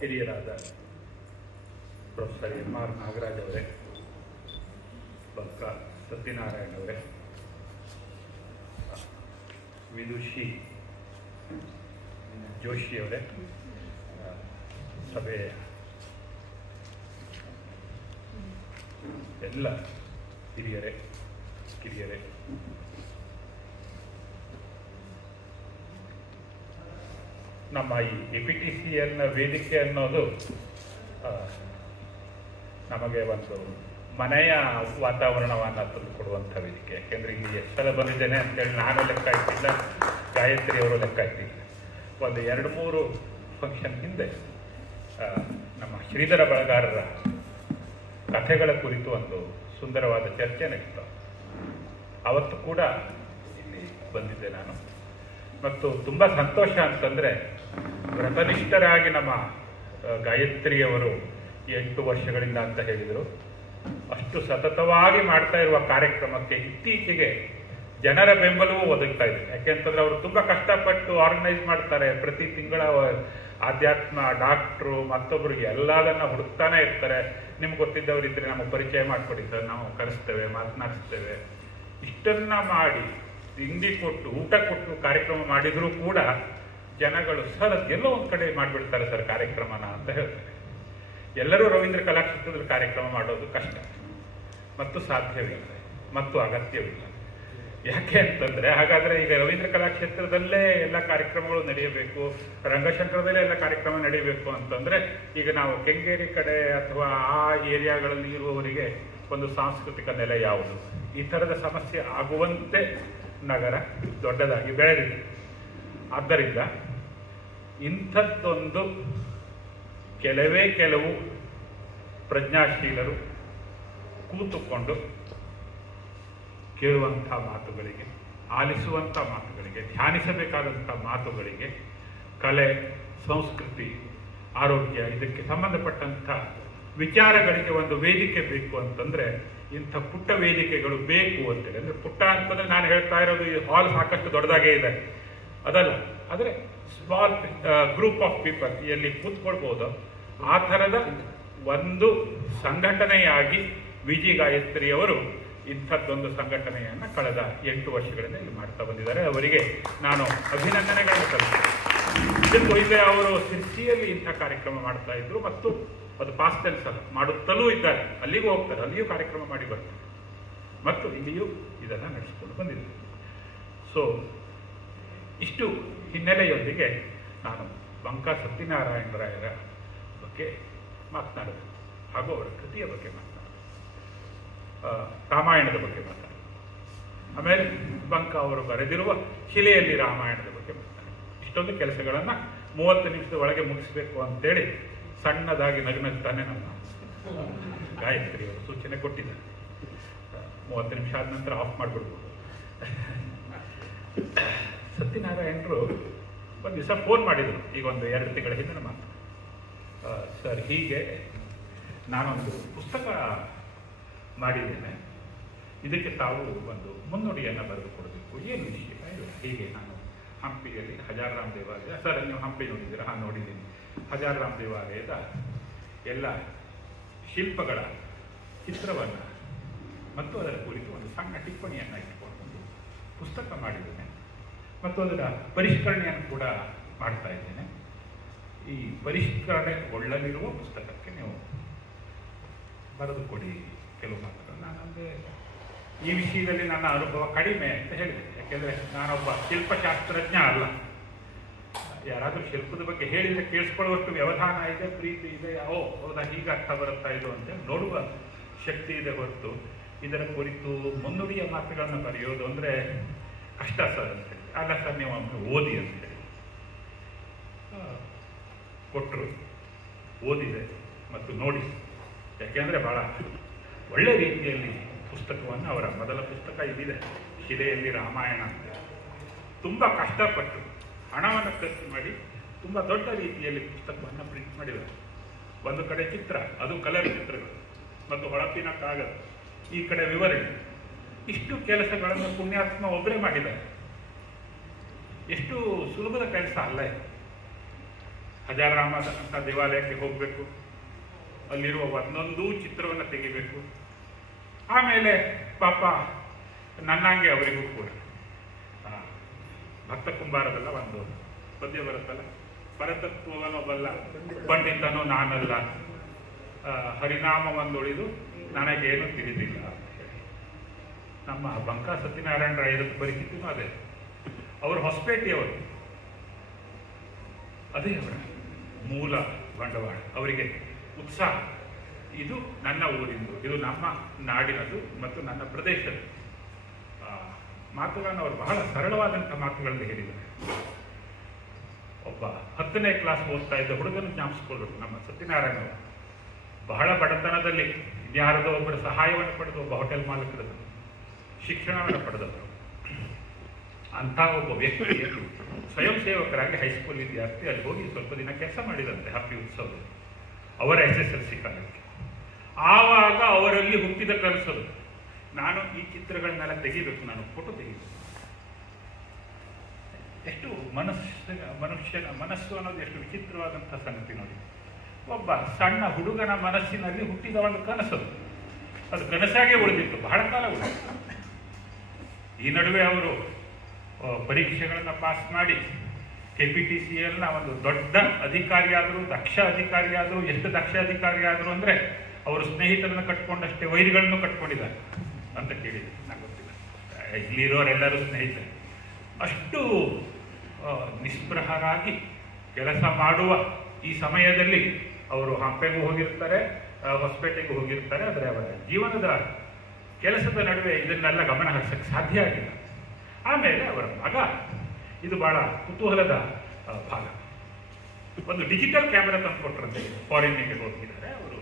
ಹಿರಿಯರಾದ professor MR. Nagaraj ಅವರೇ, ಬಂಕ ಸತ್ಯನಾರಾಯಣ ಅವರೇ, ವಿದುಷಿ ಜೋಶಿ ಅವರೇ, ಸಭೆಯ ಎಲ್ಲ ಹಿರಿಯರೇ ಕಿರಿಯರೇ, ನಮ್ಮ ಈ EPTCL ವೇದಿಕೆ ಅನ್ನೋದು ನಮಗೆ ಒಂದು ಮನೆಯ ವಾತಾವರಣವನ್ನು ತಂದುಕೊಡುವಂಥ ವೇದಿಕೆ. ಯಾಕೆಂದರೆ ಇಲ್ಲಿ ಎಷ್ಟು ಸಲ ಬಂದಿದ್ದೇನೆ ಅಂತೇಳಿ ನಾನು ಲೆಕ್ಕ ಇಟ್ಟಿಲ್ಲ, ಗಾಯತ್ರಿ ಅವರು ಲೆಕ್ಕ ಇಟ್ಟಿಲ್ಲ. ಒಂದು 2-3 ಫಂಕ್ಷನ್ ಹಿಂದೆ ನಮ್ಮ ಶ್ರೀಧರ ಬಳಗಾರರ ಕಥೆಗಳ ಕುರಿತು ಒಂದು ಸುಂದರವಾದ ಚರ್ಚೆ ನಡೀತು. ಅವತ್ತು ಕೂಡ ಇಲ್ಲಿ ಬಂದಿದ್ದೆ ನಾನು. ಮತ್ತು ತುಂಬ ಸಂತೋಷ ಅಂತಂದರೆ, ವ್ರತನಿಷ್ಠರಾಗಿ ನಮ್ಮ ಗಾಯತ್ರಿಯವರು 8 ವರ್ಷಗಳಿಂದ ಅಂತ ಹೇಳಿದರು, ಅಷ್ಟು ಸತತವಾಗಿ ಮಾಡ್ತಾ ಇರುವ ಕಾರ್ಯಕ್ರಮಕ್ಕೆ ಇತ್ತೀಚೆಗೆ ಜನರ ಬೆಂಬಲವೂ ಒದಗ್ತಾ ಇದೆ. ಯಾಕೆಂತಂದ್ರೆ ಅವರು ತುಂಬ ಕಷ್ಟಪಟ್ಟು ಆರ್ಗನೈಸ್ ಮಾಡ್ತಾರೆ. ಪ್ರತಿ ತಿಂಗಳ ಆಧ್ಯಾತ್ಮ ಡಾಕ್ಟ್ರು ಮತ್ತೊಬ್ಬರಿಗೆ ಎಲ್ಲದನ್ನ ಹುಡುಕ್ತಾನೆ ಇರ್ತಾರೆ. ನಿಮ್ಗೆ ಗೊತ್ತಿದ್ದವರಿದ್ದರೆ ನಮಗೆ ಪರಿಚಯ ಮಾಡಿಕೊಡಿ ಸರ್, ನಾವು ಕರೆಸ್ತೇವೆ, ಮಾತನಾಡಿಸ್ತೇವೆ. ಇಷ್ಟನ್ನ ಮಾಡಿ ತಿಂಡಿ ಕೊಟ್ಟು ಊಟ ಕೊಟ್ಟು ಕಾರ್ಯಕ್ರಮ ಮಾಡಿದರೂ ಕೂಡ ಜನಗಳು ಸರ್ ಎಲ್ಲೋ ಒಂದು ಕಡೆ ಮಾಡಿಬಿಡ್ತಾರೆ ಸರ್ ಕಾರ್ಯಕ್ರಮನ ಅಂತ ಹೇಳ್ತಾರೆ. ಎಲ್ಲರೂ ರವೀಂದ್ರ ಕಲಾಕ್ಷೇತ್ರದಲ್ಲಿ ಕಾರ್ಯಕ್ರಮ ಮಾಡೋದು ಕಷ್ಟ ಮತ್ತು ಸಾಧ್ಯವಿಲ್ಲ ಮತ್ತು ಅಗತ್ಯವಿಲ್ಲ. ಯಾಕೆ ಅಂತಂದರೆ, ಹಾಗಾದರೆ ಈಗ ರವೀಂದ್ರ ಕಲಾಕ್ಷೇತ್ರದಲ್ಲೇ ಎಲ್ಲ ಕಾರ್ಯಕ್ರಮಗಳು ನಡೆಯಬೇಕು, ರಂಗಶಂಕರದಲ್ಲೇ ಎಲ್ಲ ಕಾರ್ಯಕ್ರಮ ನಡೆಯಬೇಕು ಅಂತಂದರೆ, ಈಗ ನಾವು ಕೆಂಗೇರಿ ಕಡೆ ಅಥವಾ ಆ ಏರಿಯಾಗಳಲ್ಲಿ ಇರುವವರಿಗೆ ಒಂದು ಸಾಂಸ್ಕೃತಿಕ ನೆಲೆ ಯಾವುದು? ಈ ಥರದ ಸಮಸ್ಯೆ ಆಗುವಂತೆ ನಗರ ದೊಡ್ಡದಾಗಿ ಬೆಳೆದಿದೆ. ಆದ್ದರಿಂದ ಇಂಥದ್ದೊಂದು ಕೆಲವು ಪ್ರಜ್ಞಾಶೀಲರು ಕೂತುಕೊಂಡು ಕೇಳುವಂಥ ಮಾತುಗಳಿಗೆ, ಆಲಿಸುವಂಥ ಮಾತುಗಳಿಗೆ, ಧ್ಯಾನಿಸಬೇಕಾದಂಥ ಮಾತುಗಳಿಗೆ, ಕಲೆ, ಸಂಸ್ಕೃತಿ, ಆರೋಗ್ಯ ಇದಕ್ಕೆ ಸಂಬಂಧಪಟ್ಟಂಥ ವಿಚಾರಗಳಿಗೆ ಒಂದು ವೇದಿಕೆ ಬೇಕು ಅಂತಂದರೆ ಇಂಥ ಪುಟ್ಟ ವೇದಿಕೆಗಳು ಬೇಕು ಅಂತೇಳಿ. ಅಂದರೆ ಪುಟ್ಟ ಅಂತಂದರೆ ನಾನು ಹೇಳ್ತಾ ಇರೋದು ಈ ಹಾಲ್ ಸಾಕಷ್ಟು ದೊಡ್ಡದಾಗೇ ಇದೆ ಅದಲ್ಲ, ಆದರೆ ಸ್ಮಾಲ್ ಗ್ರೂಪ್ ಆಫ್ ಪೀಪಲ್ ಎಲ್ಲಿ ಕೂತ್ಕೊಳ್ಬೋದು. ಆ ಥರದ ಒಂದು ಸಂಘಟನೆಯಾಗಿ ವಿ.ಜಿ. ಗಾಯತ್ರಿಯವರು ಇಂಥದ್ದೊಂದು ಸಂಘಟನೆಯನ್ನು ಕಳೆದ 8 ವರ್ಷಗಳಿಂದ ಇಲ್ಲಿ ಮಾಡ್ತಾ ಬಂದಿದ್ದಾರೆ. ಅವರಿಗೆ ನಾನು ಅಭಿನಂದನೆಗಳನ್ನು ಸಲ್ಲಿಸ್ತೇನೆ. ಇದಕ್ಕೂ ಹಿಂದೆ ಅವರು ಸಿರ್ಸಿಯಲ್ಲಿ ಇಂಥ ಕಾರ್ಯಕ್ರಮ ಮಾಡ್ತಾ ಇದ್ರು ಮತ್ತು ಅದು ಪಾಸ್ಟ್ ಟೆನ್ಸ್ ಅಲ್ಲ, ಮಾಡುತ್ತಲೂ ಇದ್ದಾರೆ. ಅಲ್ಲಿಗೂ ಹೋಗ್ತಾರೆ, ಅಲ್ಲಿಯೂ ಕಾರ್ಯಕ್ರಮ ಮಾಡಿ ಬರ್ತಾರೆ ಮತ್ತು ಇಲ್ಲಿಯೂ ಇದನ್ನು ನಡೆಸಿಕೊಂಡು ಬಂದಿದ್ದಾರೆ. ಸೊ ಇಷ್ಟು ಹಿನ್ನೆಲೆಯೊಂದಿಗೆ ನಾನು ಬಂಕ ಸತ್ಯನಾರಾಯಣರಾಯರ ಬಗ್ಗೆ ಮಾತನಾಡಬೇಕು ಹಾಗೂ ಅವರ ಕೃತಿಯ ಬಗ್ಗೆ ಮಾತನಾಡಬೇಕು, ರಾಮಾಯಣದ ಬಗ್ಗೆ ಮಾತಾಡೋದು. ಆಮೇಲೆ ಬಂಕ ಅವರು ಬರೆದಿರುವ ಶಿಲೆಯಲ್ಲಿ ರಾಮಾಯಣದ ಬಗ್ಗೆ ಮಾತಾಡೋದು. ಇಷ್ಟೊಂದು ಕೆಲಸಗಳನ್ನು 30 ನಿಮಿಷದ ಒಳಗೆ ಮುಗಿಸ್ಬೇಕು ಅಂತೇಳಿ ಸಣ್ಣದಾಗಿ ನಗ್ನಗ್ತಾನೆ ನಮ್ಮ ಗಾಯತ್ರಿಯವರು ಸೂಚನೆ ಕೊಟ್ಟಿದ್ದಾರೆ. 30 ನಿಮಿಷ ಆದ ನಂತರ ಆಫ್ ಮಾಡಿಬಿಡ್ಬೋದು. ಸತ್ಯನಾರಾಯಣರು ಒಂದು ದಿವಸ ಫೋನ್ ಮಾಡಿದರು, ಈಗ ಒಂದು 2 ತಿಂಗಳ ಹಿಂದೆ ಮಾತು. ಸರ್, ಹೀಗೆ ನಾನೊಂದು ಪುಸ್ತಕ ಮಾಡಿದ್ದೇನೆ, ಇದಕ್ಕೆ ತಾವು ಒಂದು ಮುನ್ನುಡಿಯನ್ನು ಬರೆದು ಕೊಡಬೇಕು. ಏನು ವಿಷಯ? ಹೀಗೆ ನಾನು ಹಂಪಿಯಲ್ಲಿ ಹಜಾರರಾಮ್ ದೇವಾಲಯ, ಸರ್ ನೀವು ಹಂಪಿ ನೋಡಿದ್ದೀರಾ? ಹಾಂ ನೋಡಿದ್ದೀನಿ. ಹಜಾರರಾಮ್ ದೇವಾಲಯದ ಎಲ್ಲ ಶಿಲ್ಪಗಳ ಚಿತ್ರವನ್ನು ಮತ್ತು ಅದರ ಕುರಿತು ಒಂದು ಸಣ್ಣ ಟಿಪ್ಪಣಿಯನ್ನು ಇಟ್ಟುಕೊಂಡು ಪುಸ್ತಕ ಮಾಡಿದ್ದೇನೆ ಮತ್ತು ಅದರ ಪರಿಷ್ಕರಣೆಯನ್ನು ಕೂಡ ಮಾಡ್ತಾ ಇದ್ದೇನೆ. ಈ ಪರಿಷ್ಕರಣೆಗೊಳ್ಳಲಿರುವ ಪುಸ್ತಕಕ್ಕೆ ನೀವು ಬರೆದು ಕೊಡಿ ಕೆಲವು ಮಾತುಗಳು. ನಾನಂದರೆ ಈ ವಿಷಯದಲ್ಲಿ ನನ್ನ ಅನುಭವ ಕಡಿಮೆ ಅಂತ ಹೇಳಿದೆ. ಯಾಕೆಂದರೆ ನಾನೊಬ್ಬ ಶಿಲ್ಪಶಾಸ್ತ್ರಜ್ಞ ಅಲ್ಲ. ಯಾರಾದರೂ ಶಿಲ್ಪದ ಬಗ್ಗೆ ಹೇಳಿದರೆ ಕೇಳಿಸ್ಕೊಳ್ಳುವಷ್ಟು ವ್ಯವಧಾನ ಇದೆ, ಪ್ರೀತಿ ಇದೆ. ಹೌದಾ, ಈಗ ಅರ್ಥ ಬರುತ್ತಾ ಇದು ಅಂತೇಳಿ ನೋಡುವ ಶಕ್ತಿ ಇದೆ ಹೊರತು ಇದರ ಕುರಿತು ಮುನ್ನುಡಿಯ ಮಾತುಗಳನ್ನು ಬರೆಯೋದು ಅಂದರೆ ಕಷ್ಟ ಸರ್ ಅಂತೇಳಿ. ಅಲ್ಲ ಸರ್, ನೀವು ಒಮ್ಮೆ ಓದಿ ಅಂತೇಳಿ ಕೊಟ್ಟರು. ಓದಿದೆ ಮತ್ತು ನೋಡಿ. ಯಾಕೆಂದರೆ ಭಾಳ ಒಳ್ಳೆಯ ರೀತಿಯಲ್ಲಿ ಪುಸ್ತಕವನ್ನು, ಅವರ ಮೊದಲ ಪುಸ್ತಕ ಇದಿದೆ, ಶಿಲೆಯಲ್ಲಿ ರಾಮಾಯಣ ಅಂತ, ತುಂಬ ಕಷ್ಟಪಟ್ಟು ಹಣವನ್ನು ಖರ್ಚು ಮಾಡಿ ತುಂಬ ದೊಡ್ಡ ರೀತಿಯಲ್ಲಿ ಪುಸ್ತಕವನ್ನು ಪ್ರಿಂಟ್ ಮಾಡಿದ್ದಾರೆ. ಒಂದು ಕಡೆ ಚಿತ್ರ, ಅದು ಕಲರ್ ಚಿತ್ರಗಳು ಮತ್ತು ಹೊಳಪಿನ ಕಾಗದ, ಈ ಕಡೆ ವಿವರಣೆ. ಇಷ್ಟು ಕೆಲಸಗಳನ್ನು ಪುಣ್ಯಾತ್ಮ ಒಬ್ಬರೇ ಮಾಡಿದ್ದಾರೆ. ಎಷ್ಟು ಸುಲಭದ ಕೆಲಸ ಅಲ್ಲ ಇದು. ಹಜಾರಾಮ ಅಂತ ದೇವಾಲಯಕ್ಕೆ ಹೋಗಬೇಕು, ಅಲ್ಲಿರುವ ಒಂದೊಂದು ಚಿತ್ರವನ್ನು ತೆಗಿಬೇಕು. ಆಮೇಲೆ ಪಾಪ ನನ್ನಂಗೆ ಅವರಿಗೂ ಕೂಡ ಭಕ್ತ ಕುಂಬಾರದಲ್ಲ ಒಂದು ಪದ್ಯ ಬರುತ್ತಲ್ಲ, ಪರತತ್ವವನ್ನು ಬಲ್ಲ ಪಂಡಿತನೂ ನಾನಲ್ಲ, ಹರಿನಾಮವೊಂದುಳಿದು ನನಗೇನು ತಿಳಿದಿಲ್ಲ ಅಂತ ಹೇಳಿ. ನಮ್ಮ ಬಂಕ ಸತ್ಯನಾರಾಯಣ ರಾಯರ ಪರಿಸ್ಥಿತಿನೂ ಅದೇ. ಅವರು ಹೊಸಪೇಟೆಯವರು, ಅದೇ ಅವರ ಮೂಲ ಬಂಡವಾಳ. ಅವರಿಗೆ ಉತ್ಸಾಹ, ಇದು ನನ್ನ ಊರಿಂದು, ಇದು ನಮ್ಮ ನಾಡಿನದು ಮತ್ತು ನನ್ನ ಪ್ರದೇಶದ್ದು. ಮಾತುಗಳನ್ನು ಅವರು ಬಹಳ ಸರಳವಾದಂಥ ಮಾತುಗಳಲ್ಲಿ ಹೇಳಿದ್ದಾರೆ. ಒಬ್ಬ 10ನೇ ಕ್ಲಾಸ್ ಓದ್ತಾ ಇದ್ದ ಹುಡುಗನ ಜ್ಞಾಪಿಸ್ಕೊಳ್ಳೋರು ನಮ್ಮ ಸತ್ಯನಾರಾಯಣ ಅವರು. ಬಹಳ ಬಡತನದಲ್ಲಿ ಯಾರದೋ ಒಬ್ಬರ ಸಹಾಯವನ್ನು ಪಡೆದು ಒಬ್ಬ ಹೋಟೆಲ್ ಮಾಲೀಕರದ್ದು ಶಿಕ್ಷಣವನ್ನು ಪಡೆದವರು. ಅಂಥ ಒಬ್ಬ ವ್ಯಕ್ತಿಯಲ್ಲಿ ಸ್ವಯಂ ಸೇವಕರಾಗಿ ಹೈಸ್ಕೂಲ್ ವಿದ್ಯಾರ್ಥಿ ಅಲ್ಲಿ ಹೋಗಿ ಸ್ವಲ್ಪ ದಿನ ಕೆಲಸ ಮಾಡಿದಂತೆ ಹಂಪಿ ಉತ್ಸವದಲ್ಲಿ ಅವರ SSLC ಕಾಲಕ್ಕೆ. ಆವಾಗ ಅವರಲ್ಲಿ ಹುಟ್ಟಿದ ಕನಸದು, ನಾನು ಈ ಚಿತ್ರಗಳನ್ನೆಲ್ಲ ತೆಗಿಬೇಕು, ನಾನು ಫೋಟೋ ತೆಗಿಬೇಕು. ಎಷ್ಟು ಮನುಷ್ಯನ ಮನಸ್ಸು ಅನ್ನೋದು ಎಷ್ಟು ವಿಚಿತ್ರವಾದಂಥ ಸಂಗತಿ ನೋಡಿ. ಒಬ್ಬ ಸಣ್ಣ ಹುಡುಗನ ಮನಸ್ಸಿನಲ್ಲಿ ಹುಟ್ಟಿದ ಒಂದು ಕನಸದು, ಅದು ಕನಸಾಗೆ ಉಳಿದಿತ್ತು, ಬಹಳ ಕಾಲ ಉಳಿದಿತ್ತು. ಈ ನಡುವೆ ಅವರು ಪರೀಕ್ಷೆಗಳನ್ನು ಪಾಸ್ ಮಾಡಿ KPTCLನ ಒಂದು ದೊಡ್ಡ ಅಧಿಕಾರಿಯಾದರು, ದಕ್ಷ ಅಧಿಕಾರಿಯಾದರು. ಎಷ್ಟು ದಕ್ಷ ಅಧಿಕಾರಿಯಾದರು ಅಂದರೆ ಅವರು ಸ್ನೇಹಿತರನ್ನು ಕಟ್ಕೊಂಡಷ್ಟೇ ವೈರಿಗಳನ್ನು ಕಟ್ಕೊಂಡಿದ್ದಾರೆ ಅಂತ ಕೇಳಿದ್ರು. ನಂಗೆ ಗೊತ್ತಿಲ್ಲ, ಇಲ್ಲಿರೋರೆಲ್ಲರೂ ಸ್ನೇಹಿತರು. ಅಷ್ಟು ನಿಸ್ಪೃಹರಾಗಿ ಕೆಲಸ ಮಾಡುವ ಈ ಸಮಯದಲ್ಲಿ ಅವರು ಹಂಪೆಗೂ ಹೋಗಿರ್ತಾರೆ, ಹೊಸಪೇಟೆಗೂ ಹೋಗಿರ್ತಾರೆ. ಆದರೆ ಅವರ ಜೀವನದ ಕೆಲಸದ ನಡುವೆ ಇದನ್ನೆಲ್ಲ ಗಮನ ಹರಿಸಕ್ಕೆ ಸಾಧ್ಯ ಆಗಿಲ್ಲ. ಆಮೇಲೆ ಅವರ ಮಗ, ಇದು ಬಹಳ ಕುತೂಹಲದ ಭಾಗ, ಒಂದು ಡಿಜಿಟಲ್ ಕ್ಯಾಮೆರಾ ತಂದು ಕೊಟ್ಟರಂತೆ. ಫಾರಿನ್ನಿಗೆ ಹೋಗಿದ್ದಾರೆ ಅವರು,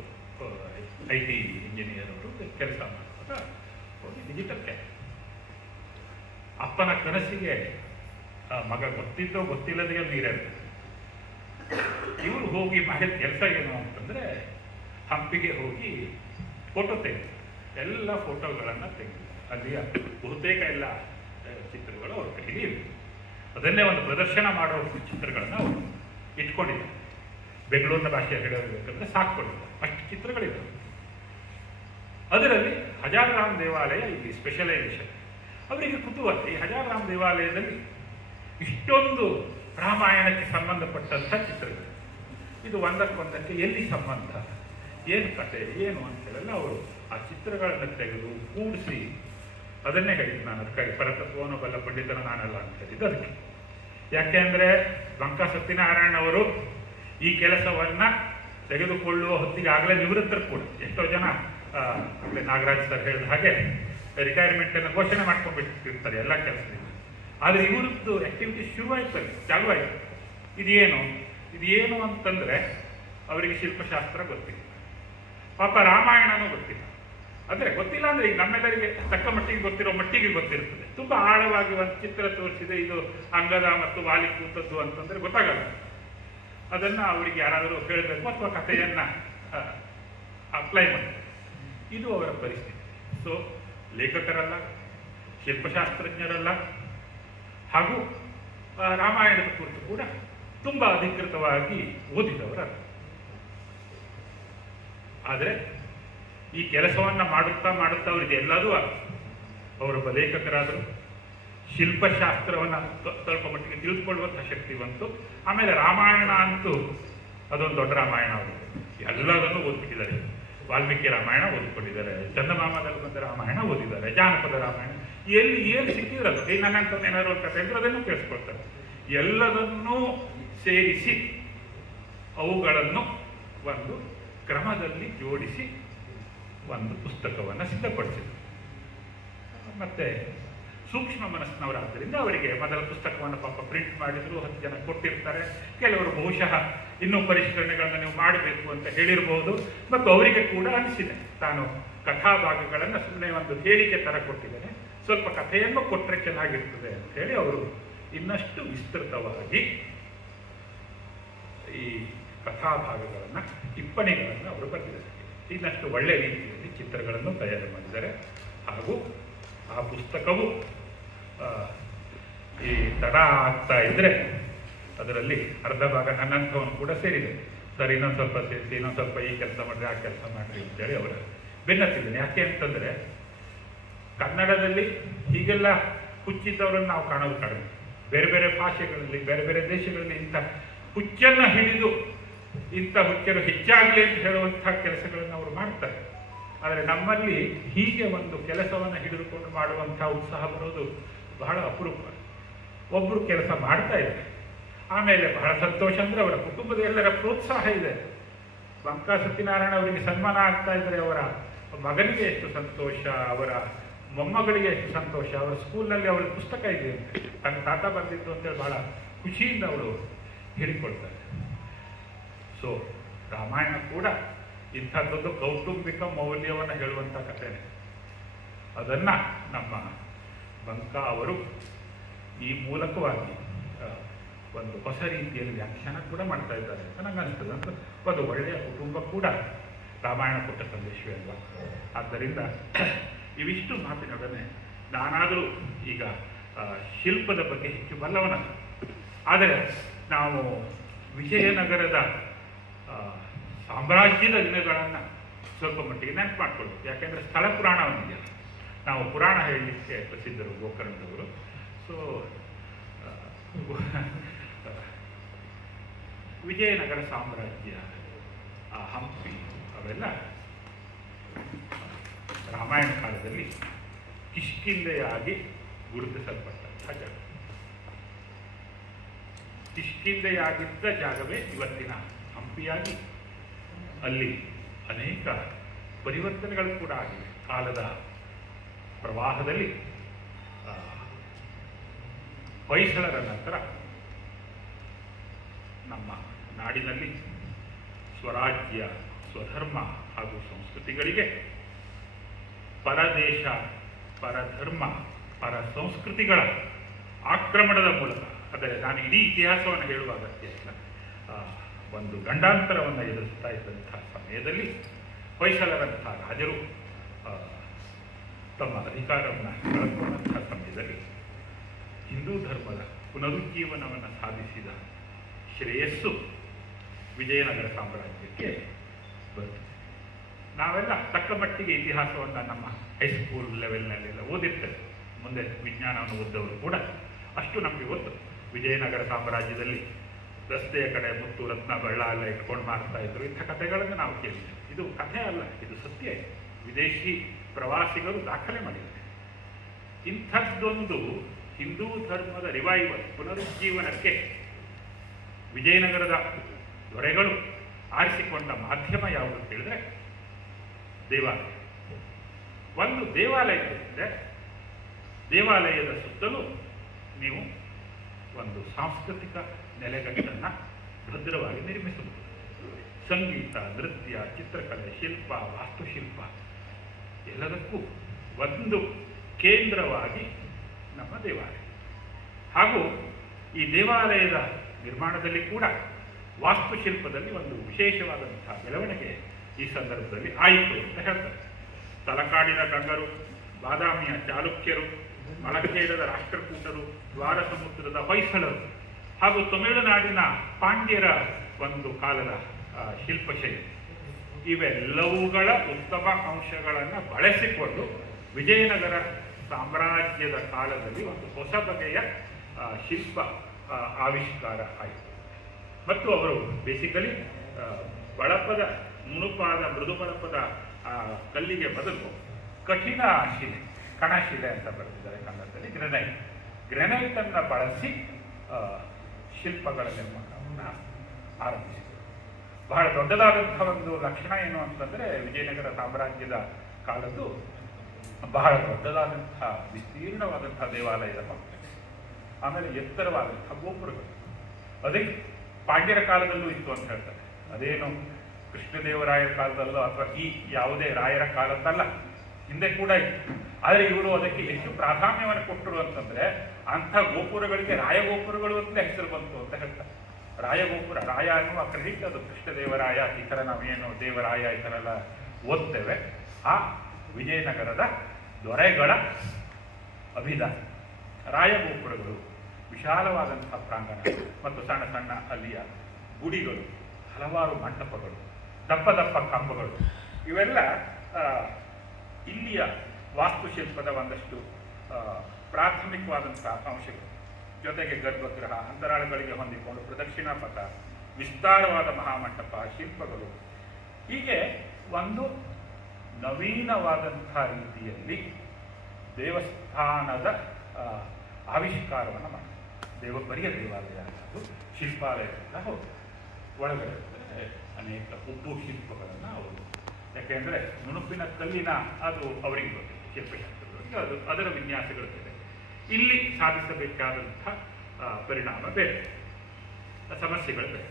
IT ಇಂಜಿನಿಯರ್ ಅವರು ಕೆಲಸ ಮಾಡುವಾಗ ಹೋಗಿ ಡಿಜಿಟಲ್ ಕ್ಯಾಮೆರಾ. ಅಪ್ಪನ ಕನಸಿಗೆ ಮಗ ಗೊತ್ತಿದ್ದೋ ಗೊತ್ತಿಲ್ಲದೆ ನೀರಿರುತ್ತೆ. ಇವರು ಹೋಗಿ ಮಾಡಿದ ಕೆಲಸ ಏನು ಅಂತಂದರೆ, ಹಂಪಿಗೆ ಹೋಗಿ ಫೋಟೋ ತೆಗೆದು ಎಲ್ಲ ಫೋಟೋಗಳನ್ನು ತೆಗೆದು ಅಲ್ಲಿ ಬಹುತೇಕ ಎಲ್ಲ ಚಿತ್ರಗಳು ಅವ್ರ ಕೈಲಿ ಇವೆ. ಅದನ್ನೇ ಒಂದು ಪ್ರದರ್ಶನ ಮಾಡೋ ಚಿತ್ರಗಳನ್ನು ಅವರು ಇಟ್ಕೊಂಡಿದ್ದಾರೆ. ಬೆಂಗಳೂರಿನ ಭಾಷೆ ಹೇಳಬೇಕಂದ್ರೆ ಸಾಕೊಂಡಿದ್ದಾರೆ, ಅಷ್ಟು ಚಿತ್ರಗಳಿವೆ. ಅದರಲ್ಲಿ ಹಜಾರರಾಮ್ ದೇವಾಲಯ ಇಲ್ಲಿ ಸ್ಪೆಷಲೈಸೇಷನ್. ಅವರಿಗೆ ಕುತೂಹಲ, ಈ ಹಜಾರರಾಮ್ ದೇವಾಲಯದಲ್ಲಿ ಇಷ್ಟೊಂದು ರಾಮಾಯಣಕ್ಕೆ ಸಂಬಂಧಪಟ್ಟಂಥ ಚಿತ್ರಗಳು, ಇದು ಒಂದಕ್ಕೊಂದಕ್ಕೆ ಎಲ್ಲಿ ಸಂಬಂಧ, ಏನು ಕತೆ, ಏನು ಅಂತೇಳೆಲ್ಲ ಅವರು ಆ ಚಿತ್ರಗಳನ್ನು ತೆಗೆದು ಕೂಡಿಸಿ ಅದನ್ನೇ ಹೇಳಿದ್ದು. ನಾನು ಅದಕ್ಕಾಗಿ ಪರತತ್ವವನ್ನು ಬಲ್ಲ ಪಂಡಿತನ ನಾನಲ್ಲ ಅಂತ ಹೇಳಿದ್ದು ಅದಕ್ಕೆ. ಯಾಕೆ ಅಂದರೆ ಬಂಕ ಸತ್ಯನಾರಾಯಣ ಅವರು ಈ ಕೆಲಸವನ್ನ ತೆಗೆದುಕೊಳ್ಳುವ ಹೊತ್ತಿಗೆ ಆಗಲೇ ನಿವೃತ್ತರು ಕೂಡ. ಎಷ್ಟೋ ಜನ ಆಗಲೇ ನಾಗರಾಜ್ ಸರ್ ಹೇಳಿದ ಹಾಗೆ ರಿಟೈರ್ಮೆಂಟನ್ನು ಘೋಷಣೆ ಮಾಡ್ಕೊಂಡ್ಬಿಟ್ಟಿರ್ತಾರೆ ಎಲ್ಲ ಕೆಲಸದಿಂದ. ಆದರೆ ಇವರದ್ದು ಆಕ್ಟಿವಿಟಿ ಶುರುವಾಯ್ತು, ಚಾಲುವಾಯಿತು. ಇದೇನು ಅಂತಂದರೆ ಅವರಿಗೆ ಶಿಲ್ಪಶಾಸ್ತ್ರ ಗೊತ್ತಿಲ್ಲ, ಪಾಪ ರಾಮಾಯಣನೂ ಗೊತ್ತಿಲ್ಲ. ಅಂದರೆ ಗೊತ್ತಿಲ್ಲ ಅಂದರೆ ಈಗ ನಮ್ಮೆಲ್ಲರಿಗೆ ತಕ್ಕ ಮಟ್ಟಿಗೆ ಗೊತ್ತಿರೋ ಮಟ್ಟಿಗೆ ಗೊತ್ತಿರ್ತದೆ. ತುಂಬ ಆಳವಾಗಿ ಒಂದು ಚಿತ್ರ ತೋರಿಸಿದೆ, ಇದು ಅಂಗದ ಮತ್ತು ವಾಲಿ ಕೂತದ್ದು ಅಂತಂದರೆ ಗೊತ್ತಾಗಲ್ಲ. ಅದನ್ನು ಅವರಿಗೆ ಯಾರಾದರೂ ಹೇಳಬೇಕು ಅಥವಾ ಕಥೆಯನ್ನು ಅಪ್ಲೈ ಮಾಡಬೇಕು. ಇದು ಅವರ ಪರಿಸ್ಥಿತಿ. ಸೊ ಲೇಖಕರಲ್ಲ, ಶಿಲ್ಪಶಾಸ್ತ್ರಜ್ಞರಲ್ಲ, ಹಾಗೂ ರಾಮಾಯಣದ ಕುರಿತು ಕೂಡ ತುಂಬ ಅಧಿಕೃತವಾಗಿ ಓದಿದವರಲ್ಲ. ಆದರೆ ಈ ಕೆಲಸವನ್ನು ಮಾಡುತ್ತಾ ಅವರಿಗೆ ಎಲ್ಲದೂ ಅವರೊಬ್ಬ ಲೇಖಕರಾದರು. ಶಿಲ್ಪಶಾಸ್ತ್ರವನ್ನು ಸ್ವಲ್ಪ ಮಟ್ಟಿಗೆ ತಿಳಿದುಕೊಳ್ಳುವಂಥ ಶಕ್ತಿ ಬಂತು. ಆಮೇಲೆ ರಾಮಾಯಣ ಅಂತೂ ಅದೊಂದು ದೊಡ್ಡ ರಾಮಾಯಣ, ಅವರು ಎಲ್ಲದನ್ನು ಓದ್ಬಿಟ್ಟಿದ್ದಾರೆ. ವಾಲ್ಮೀಕಿ ರಾಮಾಯಣ ಓದ್ಕೊಂಡಿದ್ದಾರೆ, ಚಂದಮಾಮದಲ್ಲಿ ಬಂದ ರಾಮಾಯಣ ಓದಿದ್ದಾರೆ, ಜಾನಪದ ರಾಮಾಯಣ, ಎಲ್ಲಿ ಏನು ಸಿಕ್ಕಿದ್ರದು ಈ ನನ್ನಂತ ಏನಾದ್ರು ಒಂದು ಕಥೆ ಅಂದ್ರೆ ಅದನ್ನು ಕೇಳಿಸ್ಕೊಳ್ತಾರೆ. ಎಲ್ಲದನ್ನೂ ಸೇರಿಸಿ ಅವುಗಳನ್ನು ಒಂದು ಕ್ರಮದಲ್ಲಿ ಜೋಡಿಸಿ ಒಂದು ಪುಸ್ತಕವನ್ನು ಸಿದ್ಧಪಡಿಸಿದರು. ಮತ್ತೆ ಸೂಕ್ಷ್ಮ ಮನಸ್ಸಿನವರಾದ್ದರಿಂದ ಅವರಿಗೆ ಮೊದಲ ಪುಸ್ತಕವನ್ನು ಪಾಪ ಪ್ರಿಂಟ್ ಮಾಡಿದ್ರು, 10 ಜನ ಕೊಟ್ಟಿರ್ತಾರೆ. ಕೆಲವರು ಬಹುಶಃ ಇನ್ನೂ ಪರಿಷ್ಕರಣೆಗಳನ್ನು ನೀವು ಮಾಡಬೇಕು ಅಂತ ಹೇಳಿರಬಹುದು. ಮತ್ತು ಅವರಿಗೆ ಕೂಡ ಅನಿಸಿದೆ, ತಾನು ಕಥಾಭಾಗಗಳನ್ನು ಸುಮ್ಮನೆ ಒಂದು ಹೇಳಿಕೆ ಥರ ಕೊಟ್ಟಿದ್ದೇನೆ, ಸ್ವಲ್ಪ ಕಥೆಯನ್ನು ಕೊಟ್ಟರೆ ಚೆನ್ನಾಗಿರ್ತದೆ ಅಂತ ಹೇಳಿ ಅವರು ಇನ್ನಷ್ಟು ವಿಸ್ತೃತವಾಗಿ ಈ ಕಥಾಭಾಗಗಳನ್ನು, ಟಿಪ್ಪಣಿಗಳನ್ನು ಅವರು ಬರೆದಿದ್ದಾರೆ. ಇನ್ನಷ್ಟು ಒಳ್ಳೆಯ ರೀತಿಯಲ್ಲಿ ಚಿತ್ರಗಳನ್ನು ತಯಾರು ಮಾಡಿದ್ದಾರೆ. ಹಾಗೂ ಆ ಪುಸ್ತಕವು ಈ ತಡ ಆಗ್ತಾ ಇದ್ರೆ ಅದರಲ್ಲಿ ಅರ್ಧ ಭಾಗ ನನ್ನಂಥವನು ಕೂಡ ಸೇರಿದೆ. ಸರ್ ಇನ್ನೊಂದು ಸ್ವಲ್ಪ ಸೇರಿಸಿ, ಇನ್ನೊಂದು ಸ್ವಲ್ಪ ಈ ಕೆಲಸ ಮಾಡಿರಿ, ಆ ಕೆಲಸ ಮಾಡಿರಿ ಅಂತೇಳಿ ಅವರ ಬೆನ್ನತ್ತಿದ್ದೀನಿ. ಯಾಕೆ ಅಂತಂದರೆ ಕನ್ನಡದಲ್ಲಿ ಹೀಗೆಲ್ಲ ಹುಚ್ಚಿದ್ದವರನ್ನು ನಾವು ಕಾಣೋದು ಕಡಿಮೆ. ಬೇರೆ ಬೇರೆ ಭಾಷೆಗಳಲ್ಲಿ, ಬೇರೆ ಬೇರೆ ದೇಶಗಳಲ್ಲಿ ಇಂಥ ಹುಚ್ಚನ್ನು ಹಿಡಿದು ಇಂಥ ಹುಚ್ಚರು ಹೆಚ್ಚಾಗಲಿ ಅಂತ ಹೇಳುವಂಥ ಕೆಲಸಗಳನ್ನು ಅವರು ಮಾಡ್ತಾರೆ. ಆದರೆ ನಮ್ಮಲ್ಲಿ ಹೀಗೆ ಒಂದು ಕೆಲಸವನ್ನು ಹಿಡಿದುಕೊಂಡು ಮಾಡುವಂಥ ಉತ್ಸಾಹ ಬರೋದು ಬಹಳ ಅಪರೂಪ. ಒಬ್ಬರು ಕೆಲಸ ಮಾಡ್ತಾ ಇದ್ದಾರೆ, ಆಮೇಲೆ ಬಹಳ ಸಂತೋಷ ಅಂದರೆ ಅವರ ಕುಟುಂಬದ ಎಲ್ಲರ ಪ್ರೋತ್ಸಾಹ ಇದೆ. ಬಂಕಾ ಸತ್ಯನಾರಾಯಣ ಅವರಿಗೆ ಸನ್ಮಾನ ಆಗ್ತಾ ಇದ್ದಾರೆ, ಅವರ ಮಗನಿಗೆ ಎಷ್ಟು ಸಂತೋಷ, ಅವರ ಮೊಮ್ಮಗಳಿಗೆ ಎಷ್ಟು ಸಂತೋಷ. ಅವರ ಸ್ಕೂಲ್ನಲ್ಲಿ ಅವಳ ಪುಸ್ತಕ ಇದೆ ಅಂತೆ, ತನ್ನ ತಾತ ಬಂದಿದ್ದು ಅಂತೇಳಿ ಬಹಳ ಖುಷಿಯಿಂದ ಅವಳು ಹೇಳಿಕೊಳ್ತಾರೆ. ಸೊ ರಾಮಾಯಣ ಕೂಡ ಇಂಥದ್ದೊಂದು ಕೌಟುಂಬಿಕ ಮೌಲ್ಯವನ್ನು ಹೇಳುವಂಥ ಕಥೆನೇ. ಅದನ್ನು ನಮ್ಮ ಬಂಕಾ ಅವರು ಈ ಮೂಲಕವಾಗಿ ಒಂದು ಹೊಸ ರೀತಿಯಲ್ಲಿ ವ್ಯಾಖ್ಯಾನ ಕೂಡ ಮಾಡ್ತಾ ಇದ್ದಾರೆ ಅಂತ ನಂಗೆ ಅನಿಸ್ತದೆ. ಅಂತ ಒಂದು ಒಳ್ಳೆಯ ಕುಟುಂಬ ಕೂಡ ರಾಮಾಯಣ ಕೊಟ್ಟ ಸಂದೇಶವೇ ಅಲ್ವಾ. ಆದ್ದರಿಂದ ಇವಿಷ್ಟು ಮಾತಿನೊಡನೆ ನಾನಾದರೂ ಈಗ ಶಿಲ್ಪದ ಬಗ್ಗೆ ಹೆಚ್ಚು ಬಲ್ಲವನಲ್ಲ. ಆದರೆ ನಾವು ವಿಜಯನಗರದ ಸಾಮ್ರಾಜ್ಯದ ದಿನಗಳನ್ನು ಸ್ವಲ್ಪ ಮಟ್ಟಿಗೆ ನೆನಪು ಮಾಡ್ಕೊಳ್ಬೇಕು. ಯಾಕೆಂದರೆ ಸ್ಥಳ ಪುರಾಣವನ್ನಿದೆಯಲ್ಲ, ನಾವು ಪುರಾಣ ಹೇಳಲಿಕ್ಕೆ ಪ್ರಸಿದ್ಧರು ಗೋಕರ್ಣದವರು. ಸೊ ವಿಜಯನಗರ ಸಾಮ್ರಾಜ್ಯ, ಹಂಪಿ ಅವೆಲ್ಲ ರಾಮಾಯಣ ಕಾಲದಲ್ಲಿ ಕಿಷ್ಕಿಂಧೆಯಾಗಿ ಗುರುತಿಸಲ್ಪಟ್ಟಂತಹ ಜಾಗ. ಕಿಷ್ಕಿಂಧೆಯಾಗಿದ್ದ ಜಾಗವೇ ಇವತ್ತಿನ ಹಂಪಿಯಾಗಿ ಅಲ್ಲಿ ಅನೇಕ ಪರಿವರ್ತನೆಗಳು ಕೂಡ ಆಗಿವೆ. ಕಾಲದ ಪ್ರವಾಹದಲ್ಲಿ ಹೊಯ್ಸಳರ ನಂತರ ನಮ್ಮ ನಾಡಿನಲ್ಲಿ ಸ್ವರಾಜ್ಯ, ಸ್ವಧರ್ಮ ಹಾಗೂ ಸಂಸ್ಕೃತಿಗಳಿಗೆ ಪರದೇಶ, ಪರಧರ್ಮ, ಪರ ಸಂಸ್ಕೃತಿಗಳ ಆಕ್ರಮಣದ ಮೂಲಕ, ಆದರೆ ನಾನು ಇಡೀ ಇತಿಹಾಸವನ್ನು ಹೇಳುವ ಅಗತ್ಯ ಇಲ್ಲ, ಒಂದು ಗಂಡಾಂತರವನ್ನು ಎದುರಿಸ್ತಾ ಇದ್ದಂತಹ ಸಮಯದಲ್ಲಿ ಹೊಯ್ಸಳರಂತಹ ರಾಜರು ತಮ್ಮ ಅಧಿಕಾರವನ್ನು ಕಳೆದುಕೊಂಡಂತಹ ಸಮಯದಲ್ಲಿ ಹಿಂದೂ ಧರ್ಮದ ಪುನರುಜ್ಜೀವನವನ್ನು ಸಾಧಿಸಿದ ಶ್ರೇಯಸ್ಸು ವಿಜಯನಗರ ಸಾಮ್ರಾಜ್ಯಕ್ಕೆ ಬರುತ್ತದೆ. ನಾವೆಲ್ಲ ತಕ್ಕ ಮಟ್ಟಿಗೆ ಇತಿಹಾಸವನ್ನು ನಮ್ಮ ಹೈಸ್ಕೂಲ್ ಲೆವೆಲ್ನಲ್ಲೆಲ್ಲ ಓದಿರ್ತೇವೆ. ಮುಂದೆ ವಿಜ್ಞಾನವನ್ನು ಓದ್ದವರು ಕೂಡ ಅಷ್ಟು ನಮಗೆ ಗೊತ್ತು. ವಿಜಯನಗರ ಸಾಮ್ರಾಜ್ಯದಲ್ಲಿ ರಸ್ತೆಯ ಕಡೆ ಮುತ್ತು, ರತ್ನ, ಬಳ್ಳ ಎಲ್ಲ ಇಟ್ಕೊಂಡು ಮಾಡ್ತಾ ಇದ್ರು. ಇಂಥ ಕಥೆಗಳನ್ನು ನಾವು ಕೇಳಿದ್ದೇವೆ. ಇದು ಕಥೆ ಅಲ್ಲ, ಇದು ಸತ್ಯ. ವಿದೇಶಿ ಪ್ರವಾಸಿಗರು ದಾಖಲೆ ಮಾಡಿದ್ದಾರೆ. ಇಂಥದ್ದೊಂದು ಹಿಂದೂ ಧರ್ಮದ ರಿವೈವಲ್, ಪುನರುಜ್ಜೀವನಕ್ಕೆ ವಿಜಯನಗರದ ದೊರೆಗಳು ಆರಿಸಿಕೊಂಡ ಮಾಧ್ಯಮ ಯಾವುದು ಅಂತ ಹೇಳಿದ್ರೆ ದೇವಾಲಯ. ಒಂದು ದೇವಾಲಯ ಇದ್ದರೆ ದೇವಾಲಯದ ಸುತ್ತಲೂ ನೀವು ಒಂದು ಸಾಂಸ್ಕೃತಿಕ ನೆಲೆಗಟ್ಟನ್ನು ಭದ್ರವಾಗಿ ನಿರ್ಮಿಸಬಹುದು. ಸಂಗೀತ, ನೃತ್ಯ, ಚಿತ್ರಕಲೆ, ಶಿಲ್ಪ, ವಾಸ್ತುಶಿಲ್ಪ ಎಲ್ಲದಕ್ಕೂ ಒಂದು ಕೇಂದ್ರವಾಗಿ ನಮ್ಮ ದೇವಾಲಯ. ಹಾಗೂ ಈ ದೇವಾಲಯದ ನಿರ್ಮಾಣದಲ್ಲಿ ಕೂಡ ವಾಸ್ತುಶಿಲ್ಪದಲ್ಲಿ ಒಂದು ವಿಶೇಷವಾದಂತಹ ಬೆಳವಣಿಗೆ ಈ ಸಂದರ್ಭದಲ್ಲಿ ಆಯಿತು ಅಂತ ಹೇಳ್ತಾರೆ. ತಲಕಾಡಿನ ಗಂಗರು, ಬಾದಾಮಿಯ ಚಾಲುಕ್ಯರು, ಮಳಖೇಡದ ರಾಷ್ಟ್ರಕೂಟರು, ದ್ವಾರ ಸಮುದ್ರದ ಹೊಯ್ಸಳರು ಹಾಗೂ ತಮಿಳುನಾಡಿನ ಪಾಂಡ್ಯರ ಒಂದು ಕಾಲದ ಶಿಲ್ಪಶೈಲಿ, ಇವೆಲ್ಲವುಗಳ ಉತ್ತಮ ಅಂಶಗಳನ್ನು ಬಳಸಿಕೊಂಡು ವಿಜಯನಗರ ಸಾಮ್ರಾಜ್ಯದ ಕಾಲದಲ್ಲಿ ಒಂದು ಹೊಸ ಬಗೆಯ ಶಿಲ್ಪ ಆವಿಷ್ಕಾರ ಆಯಿತು. ಮತ್ತು ಅವರು ಬೇಸಿಕಲಿ ಬಳಪದ, ನುಣುಪಾದ, ಮೃದು ಬಳಪದ ಕಲ್ಲಿಗೆ ಬದಲು ಕಠಿಣ ಶಿಲೆ, ಕಣಶಿಲೆ ಅಂತ ಬರೆದಿದ್ದಾರೆ ಕನ್ನಡದಲ್ಲಿ, ಗ್ರೆನೈಟನ್ನು ಬಳಸಿ ಶಿಲ್ಪಗಳ ನಿರ್ಮಾಣವನ್ನು ಆರಂಭಿಸಿದರು. ಬಹಳ ದೊಡ್ಡದಾದಂಥ ಒಂದು ಲಕ್ಷಣ ಏನು ಅಂತಂದರೆ ವಿಜಯನಗರ ಸಾಮ್ರಾಜ್ಯದ ಕಾಲದ್ದು ಬಹಳ ದೊಡ್ಡದಾದಂಥ ವಿಸ್ತೀರ್ಣವಾದಂಥ ದೇವಾಲಯದ ಕಾಂಪ್ಲೆಕ್ಸ್, ಆಮೇಲೆ ಎತ್ತರವಾದಂಥ ಗೋಪುರಗಳು. ಅದಕ್ಕೆ ಪಾಂಡ್ಯರ ಕಾಲದಲ್ಲೂ ಇತ್ತು ಅಂತ ಹೇಳ್ತಾರೆ. ಅದೇನು ಕೃಷ್ಣದೇವರಾಯರ ಕಾಲದಲ್ಲೋ ಅಥವಾ ಈ ಯಾವುದೇ ರಾಯರ ಕಾಲದ್ದಲ್ಲ, ಹಿಂದೆ ಕೂಡ ಇತ್ತು. ಆದರೆ ಇವರು ಅದಕ್ಕೆ ಎಷ್ಟು ಪ್ರಾಧಾನ್ಯವನ್ನು ಕೊಟ್ಟರು ಅಂತಂದ್ರೆ ಅಂಥ ಗೋಪುರಗಳಿಗೆ ರಾಯಗೋಪುರಗಳು ಅಂತ ಹೆಸರು ಬಂತು ಅಂತ ಹೇಳ್ತಾರೆ. ರಾಯಗೋಪುರ, ರಾಯ ಅನ್ನುವ ಕ್ರೆಡಿಟ್ ಅದು ಕೃಷ್ಣದೇವರಾಯ, ಈ ಥರ ನಾವೇನು ದೇವರಾಯ ಈ ಥರ ಎಲ್ಲ ಓದ್ತೇವೆ, ಆ ವಿಜಯನಗರದ ದೊರೆಗಳ ಅಭಿಧಾನ ರಾಯಗೋಪುರಗಳು ವಿಶಾಲವಾದಂಥ ಪ್ರಾಂಗಣ ಮತ್ತು ಸಣ್ಣ ಸಣ್ಣ ಅಲ್ಲಿಯ ಗುಡಿಗಳು, ಹಲವಾರು ಮಂಟಪಗಳು, ದಪ್ಪ ದಪ್ಪ ಕಂಬಗಳು, ಇವೆಲ್ಲ ಇಲ್ಲಿಯ ವಾಸ್ತುಶಿಲ್ಪದ ಒಂದಷ್ಟು ಪ್ರಾಥಮಿಕವಾದಂಥ ಅಂಶಗಳು. ಜೊತೆಗೆ ಗರ್ಭಗೃಹ, ಅಂತರಾಳಗಳಿಗೆ ಹೊಂದಿಕೊಂಡು ಪ್ರದಕ್ಷಿಣಾ ಪಥ, ವಿಸ್ತಾರವಾದ ಮಹಾಮಂಟಪ, ಶಿಲ್ಪಗಳು, ಹೀಗೆ ಒಂದು ನವೀನವಾದಂಥ ರೀತಿಯಲ್ಲಿ ದೇವಸ್ಥಾನದ ಆವಿಷ್ಕಾರವನ್ನು ಮಾಡಿ ಬರಿಯ ದೇವಾಲಯ ಅನ್ನೋದು ಶಿಲ್ಪಾಲಯದಿಂದ ಹೌದು. ಒಳಗಡೆ ಅನೇಕ ಉಬ್ಬು ಶಿಲ್ಪಗಳನ್ನು ಅವರು, ಯಾಕೆಂದರೆ ನುಣುಪಿನ ಕಲ್ಲಿನ ಅದು ಅವರಿಗೆ ಗೊತ್ತಿದೆ, ಶಿಲ್ಪಶಾಸ್ತ್ರದವರಿಗೆ ಅದು ಅದರ ವಿನ್ಯಾಸಗಳಿದೆ. ಇಲ್ಲಿ ಸಾಧಿಸಬೇಕಾದಂಥ ಪರಿಣಾಮ ಬೇರೆ, ಸಮಸ್ಯೆಗಳು ಬೇರೆ.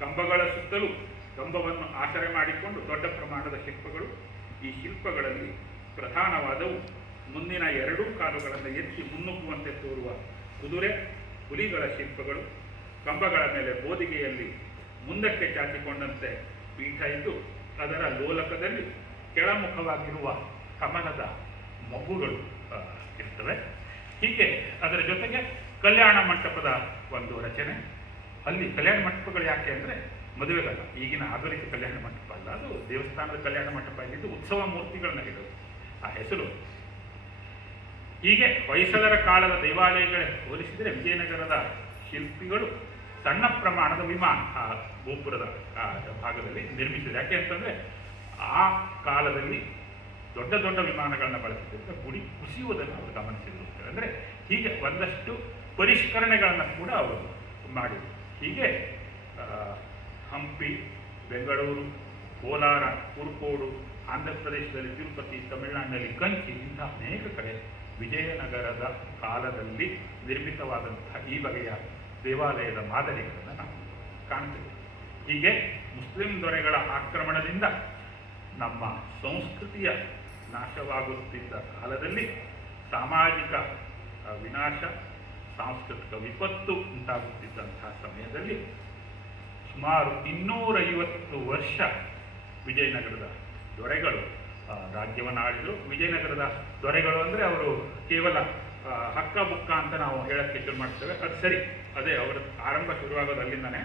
ಕಂಬಗಳ ಸುತ್ತಲೂ ಕಂಬವನ್ನು ಆಶ್ರಯ ಮಾಡಿಕೊಂಡು ದೊಡ್ಡ ಪ್ರಮಾಣದ ಶಿಲ್ಪಗಳು. ಈ ಶಿಲ್ಪಗಳಲ್ಲಿ ಪ್ರಧಾನವಾದವು ಮುಂದಿನ ಎರಡೂ ಕಾಲುಗಳನ್ನು ಎತ್ತಿ ಮುನ್ನುಗ್ಗುವಂತೆ ತೋರುವ ಕುದುರೆ, ಹುಲಿಗಳ ಶಿಲ್ಪಗಳು. ಕಂಬಗಳ ಮೇಲೆ ಬೋದಿಗೆಯಲ್ಲಿ ಮುಂದಕ್ಕೆ ಚಾಚಿಕೊಂಡಂತೆ ಪೀಠ ಇದ್ದು ಅದರ ಲೋಲಕದಲ್ಲಿ ಕೆಳಮುಖವಾಗಿರುವ ಕಮಲದ ಮಗುಗಳು ಇರ್ತವೆ. ಹೀಗೆ ಅದರ ಜೊತೆಗೆ ಕಲ್ಯಾಣ ಮಂಟಪದ ಒಂದು ರಚನೆ. ಅಲ್ಲಿ ಕಲ್ಯಾಣ ಮಂಟಪಗಳು ಯಾಕೆ ಅಂದರೆ ಮದುವೆಗಲ್ಲ, ಈಗಿನ ಆಧುನಿಕ ಕಲ್ಯಾಣ ಮಂಟಪ ಅಲ್ಲ, ಅದು ದೇವಸ್ಥಾನದ ಕಲ್ಯಾಣ ಮಂಟಪ ಇದ್ದು ಉತ್ಸವ ಮೂರ್ತಿಗಳನ್ನ ಇಡೋದು ಆ ಹೆಸರು. ಹೀಗೆ ಹೊಯ್ಸಳರ ಕಾಲದ ದೇವಾಲಯಗಳಿಗೆ ಹೋಲಿಸಿದರೆ ವಿಜಯನಗರದ ಶಿಲ್ಪಿಗಳು ಸಣ್ಣ ಪ್ರಮಾಣದ ವಿಮಾನ ಆ ಗೋಪುರದ ಭಾಗದಲ್ಲಿ ನಿರ್ಮಿಸಿದೆ. ಯಾಕೆ ಅಂತಂದರೆ ಆ ಕಾಲದಲ್ಲಿ ದೊಡ್ಡ ದೊಡ್ಡ ವಿಮಾನಗಳನ್ನ ಬಳಸಿದ್ದರಿಂದ ಗುಡಿ ಕುಸಿಯುವುದನ್ನು ಅವರು ಗಮನಿಸಿರುತ್ತಾರೆ. ಅಂದರೆ ಹೀಗೆ ಒಂದಷ್ಟು ಪರಿಷ್ಕರಣೆಗಳನ್ನು ಕೂಡ ಅವರು ಮಾಡಿದರು. ಹೀಗೆ ಹಂಪಿ, ಬೆಂಗಳೂರು, ಕೋಲಾರ, ಕುರುಕೋಡು, ಆಂಧ್ರ ಪ್ರದೇಶದಲ್ಲಿ ತಿರುಪತಿ, ತಮಿಳುನಾಡಿನಲ್ಲಿ ಕಂಚಿ, ಇಂಥ ಅನೇಕ ಕಡೆ ವಿಜಯನಗರದ ಕಾಲದಲ್ಲಿ ನಿರ್ಮಿತವಾದಂತಹ ಈ ಬಗೆಯ ದೇವಾಲಯದ ಮಾದರಿಗಳನ್ನು ನಾವು ಕಾಣ್ತೇವೆ. ಹೀಗೆ ಮುಸ್ಲಿಂ ದೊರೆಗಳ ಆಕ್ರಮಣದಿಂದ ನಮ್ಮ ಸಂಸ್ಕೃತಿಯ ನಾಶವಾಗುತ್ತಿದ್ದ ಕಾಲದಲ್ಲಿ ಸಾಮಾಜಿಕ ವಿನಾಶ, ಸಾಂಸ್ಕೃತಿಕ ವಿಪತ್ತು ಉಂಟಾಗುತ್ತಿದ್ದಂತಹ ಸಮಯದಲ್ಲಿ ಸುಮಾರು 250 ವರ್ಷ ವಿಜಯನಗರದ ದೊರೆಗಳು ರಾಜ್ಯವನ್ನು ಆಳಿದರು. ವಿಜಯನಗರದ ದೊರೆಗಳು ಅಂದರೆ ಅವರು ಕೇವಲ ಹಕ್ಕ ಬುಕ್ಕ ಅಂತ ನಾವು ಹೇಳಕ್ಕೆ ಶುರು ಮಾಡ್ತೇವೆ, ಅದು ಸರಿ, ಅದೇ ಅವರ ಆರಂಭ ಶುರುವಾಗೋದು ಅಲ್ಲಿಂದನೇ.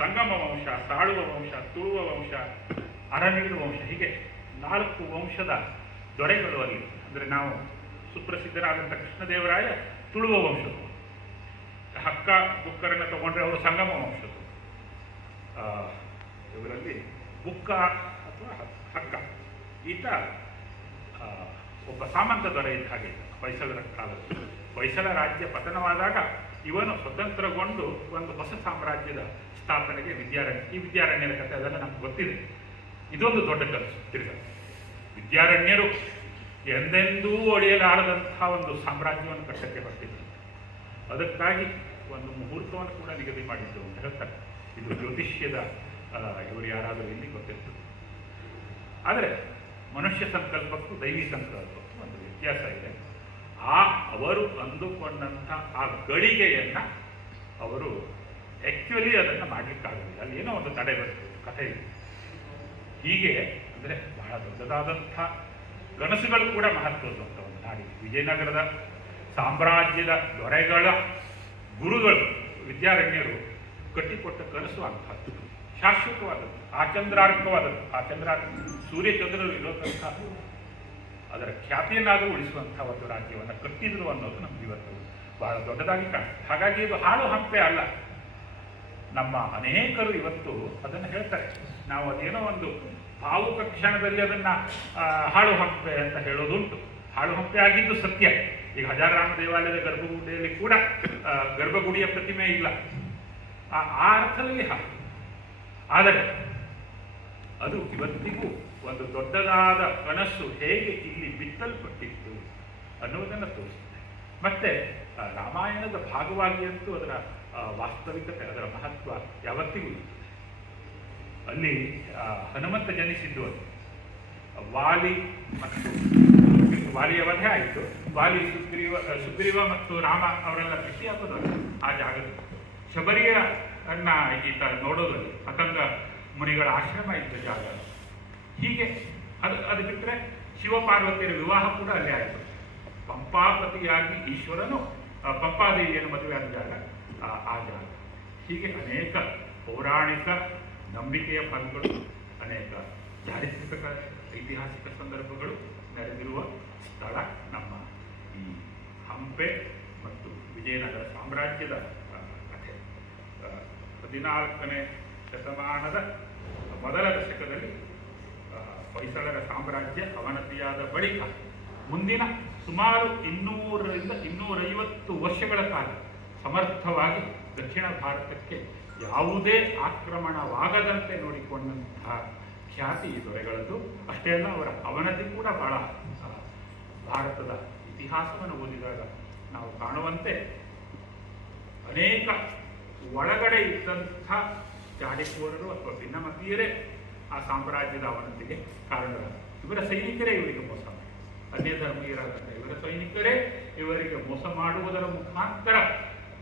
ಸಂಗಮ ವಂಶ, ಸಾಳುವ ವಂಶ, ತುಳುವ ವಂಶ, ಅರನೀರು ವಂಶ, ಹೀಗೆ 4 ವಂಶದ ದೊರೆಗಳು ಅಲ್ಲಿ. ಅಂದರೆ ನಾವು ಸುಪ್ರಸಿದ್ಧರಾದಂಥ ಕೃಷ್ಣದೇವರಾಯ ತುಳುವ ವಂಶದ್ದು, ಹಕ್ಕ ಬುಕ್ಕರನ್ನು ತಗೊಂಡ್ರೆ ಅವರು ಸಂಗಮ ವಂಶದ್ದು. ಇವರಲ್ಲಿ ಬುಕ್ಕ ಅಥವಾ ಹಕ್ಕ ಈತ ಒಬ್ಬ ಸಾಮಂತ ದೊರೆ ಇದ್ದ ಹಾಗೆ ಹೊಯ್ಸಳರ ಕಾಲದಲ್ಲಿ. ಹೊಯ್ಸಳ ರಾಜ್ಯ ಪತನವಾದಾಗ ಇವನು ಸ್ವತಂತ್ರಗೊಂಡು ಒಂದು ಹೊಸ ಸಾಮ್ರಾಜ್ಯದ ಸ್ಥಾಪನೆಗೆ ಈ ವಿದ್ಯಾರಣ್ಯರ ಕಥೆ ಅದೆಲ್ಲ ನಮ್ಗೆ ಗೊತ್ತಿದೆ. ಇದೊಂದು ದೊಡ್ಡ ಕನಸು. ತಿರ್ಗ ವಿದ್ಯಾರಣ್ಯರು ಎಂದೆಂದೂ ಒಡೆಯಲಾರದಂತಹ ಒಂದು ಸಾಮ್ರಾಜ್ಯವನ್ನು ಕಟ್ಟಕ್ಕೆ ಹೊರಟಿದ್ರು. ಅದಕ್ಕಾಗಿ ಒಂದು ಮುಹೂರ್ತವನ್ನು ಕೂಡ ನಿಗದಿ ಮಾಡಿದ್ದು ಅಂತ ಹೇಳ್ತಾರೆ. ಇದು ಜ್ಯೋತಿಷ್ಯದ ಇವರು ಯಾರಾದರೂ ಇಲ್ಲಿ ಗೊತ್ತಿರ್ತದೆ. ಆದರೆ ಮನುಷ್ಯ ಸಂಕಲ್ಪಕ್ಕೂ ದೈವಿ ಸಂಕಲ್ಪಕ್ಕೂ ಒಂದು ವ್ಯತ್ಯಾಸ ಇದೆ. ಅವರು ಅಂದುಕೊಂಡಂಥ ಆ ಗಳಿಗೆಯನ್ನು ಅವರು ಆ್ಯಕ್ಚುಲಿ ಅದನ್ನು ಮಾಡಲಿಕ್ಕಾಗಲಿಲ್ಲ. ಅಲ್ಲಿ ಏನೋ ಒಂದು ತಡೆ ಬರ್ತದೆ, ಕಥೆ ಇದೆ. ಹೀಗೆ ಅಂದರೆ ಬಹಳ ದೊಡ್ಡದಾದಂಥ ಕನಸುಗಳು ಕೂಡ ಮಹತ್ವದ ಒಂದು ನಾಡಿಗೆ. ವಿಜಯನಗರದ ಸಾಮ್ರಾಜ್ಯದ ದೊರೆಗಳ ಗುರುಗಳು ವಿದ್ಯಾರಣ್ಯರು ಕಟ್ಟಿಕೊಟ್ಟ ಕನಸು ಅಂಥದ್ದು, ಶಾಶ್ವತವಾದದ್ದು, ಆಚಂದ್ರಾರ್ಕವಾದದ್ದು. ಸೂರ್ಯಚಂದ್ರರು ಇರೋದಂಥ ಅದರ ಖ್ಯಾತಿಯನ್ನಾದರೂ ಉಳಿಸುವಂಥ ಒಂದು ರಾಜ್ಯವನ್ನು ಕಟ್ಟಿದ್ರು ಅನ್ನೋದು ನಮ್ಗೆ ಇವತ್ತು ಬಹಳ ದೊಡ್ಡದಾಗಿ ಕಾಣ್ತದೆ. ಹಾಗಾಗಿ ಇದು ಹಾಳು ಹಂಪೆ ಅಲ್ಲ. ನಮ್ಮ ಅನೇಕರು ಇವತ್ತು ಅದನ್ನು ಹೇಳ್ತಾರೆ. ನಾವು ಅದೇನೋ ಒಂದು ಭಾವುಕ ಕ್ಷಣದಲ್ಲಿ ಅದನ್ನು ಹಾಳು ಹಂಪೆ ಅಂತ ಹೇಳೋದುಂಟು. ಹಾಳು ಹಂಪೆ ಆಗಿದ್ದು ಸತ್ಯ. ಈಗ ಹಜಾರರಾಮ ದೇವಾಲಯದ ಗರ್ಭಗುಡಿಯಲ್ಲಿ ಕೂಡ ಗರ್ಭಗುಡಿಯ ಪ್ರತಿಮೆ ಇಲ್ಲ. ಆ ಅರ್ಥದಲ್ಲಿ ಆದರೆ ಅದು ಇವತ್ತಿಗೂ ಒಂದು ದೊಡ್ಡದಾದ ಕನಸು ಹೇಗೆ ಇಲ್ಲಿ ಬಿತ್ತಲ್ಪಟ್ಟಿತ್ತು ಅನ್ನುವುದನ್ನು ತೋರಿಸುತ್ತೆ. ಮತ್ತೆ ರಾಮಾಯಣದ ಭಾಗವಾಗಿ ಅಂತೂ ಅದರ ವಾಸ್ತವಿಕತೆ, ಅದರ ಮಹತ್ವ ಯಾವತ್ತಿಗೂ ಇತ್ತು. ಅಲ್ಲಿ ಹನುಮಂತ ಜನಿಸಿದ್ದು ಅದು ವಾಲಿ ಮತ್ತು ವಾಲಿಯ ವಧೆ ಆಯಿತು. ವಾಲಿ ಸುಗ್ರೀವ ಮತ್ತು ರಾಮ ಅವರೆಲ್ಲ ಭೇಟಿಯಾಗೋದು ಆ ಜಾಗದಲ್ಲಿ. ಶಬರಿಯನ್ನ ಈತ ನೋಡೋದಲ್ಲಿ ಪತಂಗ ಮುನಿಗಳ ಆಶ್ರಮ ಇದ್ದ ಜಾಗ. ಹೀಗೆ ಅದು ಬಿಟ್ಟರೆ ಶಿವಪಾರ್ವತಿಯರ ವಿವಾಹ ಕೂಡ ಅಲ್ಲೇ ಆಯಿತು. ಪಂಪಾಪತಿಯಾಗಿ ಈಶ್ವರನು ಪಂಪಾದೇವಿಯನ್ನು ಮದುವೆ ಆದ ಜಾಗ ಆ ಜಾಗ. ಹೀಗೆ ಅನೇಕ ಪೌರಾಣಿಕ ನಂಬಿಕೆಯ ಫಲಗಳು, ಅನೇಕ ಚಾರಿತ್ರಿಕ ಐತಿಹಾಸಿಕ ಸಂದರ್ಭಗಳು ನಡೆದಿರುವ ಸ್ಥಳ ನಮ್ಮ ಈ ಹಂಪೆ ಮತ್ತು ವಿಜಯನಗರ ಸಾಮ್ರಾಜ್ಯದ ಕಥೆ. 14ನೇ ಶತಮಾನದ ಮೊದಲ ದಶಕದಲ್ಲಿ ಹೊಯ್ಸಳರ ಸಾಮ್ರಾಜ್ಯ ಅವನತಿಯಾದ ಬಳಿಕ ಮುಂದಿನ ಸುಮಾರು 200ರಿಂದ 250 ವರ್ಷಗಳ ಕಾಲ ಸಮರ್ಥವಾಗಿ ದಕ್ಷಿಣ ಭಾರತಕ್ಕೆ ಯಾವುದೇ ಆಕ್ರಮಣವಾಗದಂತೆ ನೋಡಿಕೊಂಡಂತಹ ಖ್ಯಾತಿ ಈ ದೊರೆಗಳದ್ದು. ಅಷ್ಟೇ ಅಲ್ಲ, ಅವರ ಅವನತಿ ಕೂಡ ಬಹಳ ಭಾರತದ ಇತಿಹಾಸವನ್ನು ಓದಿದಾಗ ನಾವು ಕಾಣುವಂತೆ ಅನೇಕ ಒಳಗಡೆ ಇದ್ದಂಥ ಚಾಡಿಕೋರರು ಅಥವಾ ಭಿನ್ನಮತೀಯರೇ ಆ ಸಾಮ್ರಾಜ್ಯದ ಅವನತಿಗೆ ಕಾರಣರಾದ. ಇವರ ಸೈನಿಕರೇ ಇವರಿಗೆ ಮೋಸ ಮಾಡಿ, ಅನ್ಯ ಧರ್ಮೀಯರಾದಂಥ ಇವರ ಸೈನಿಕರೇ ಇವರಿಗೆ ಮೋಸ ಮಾಡುವುದರ ಮುಖಾಂತರ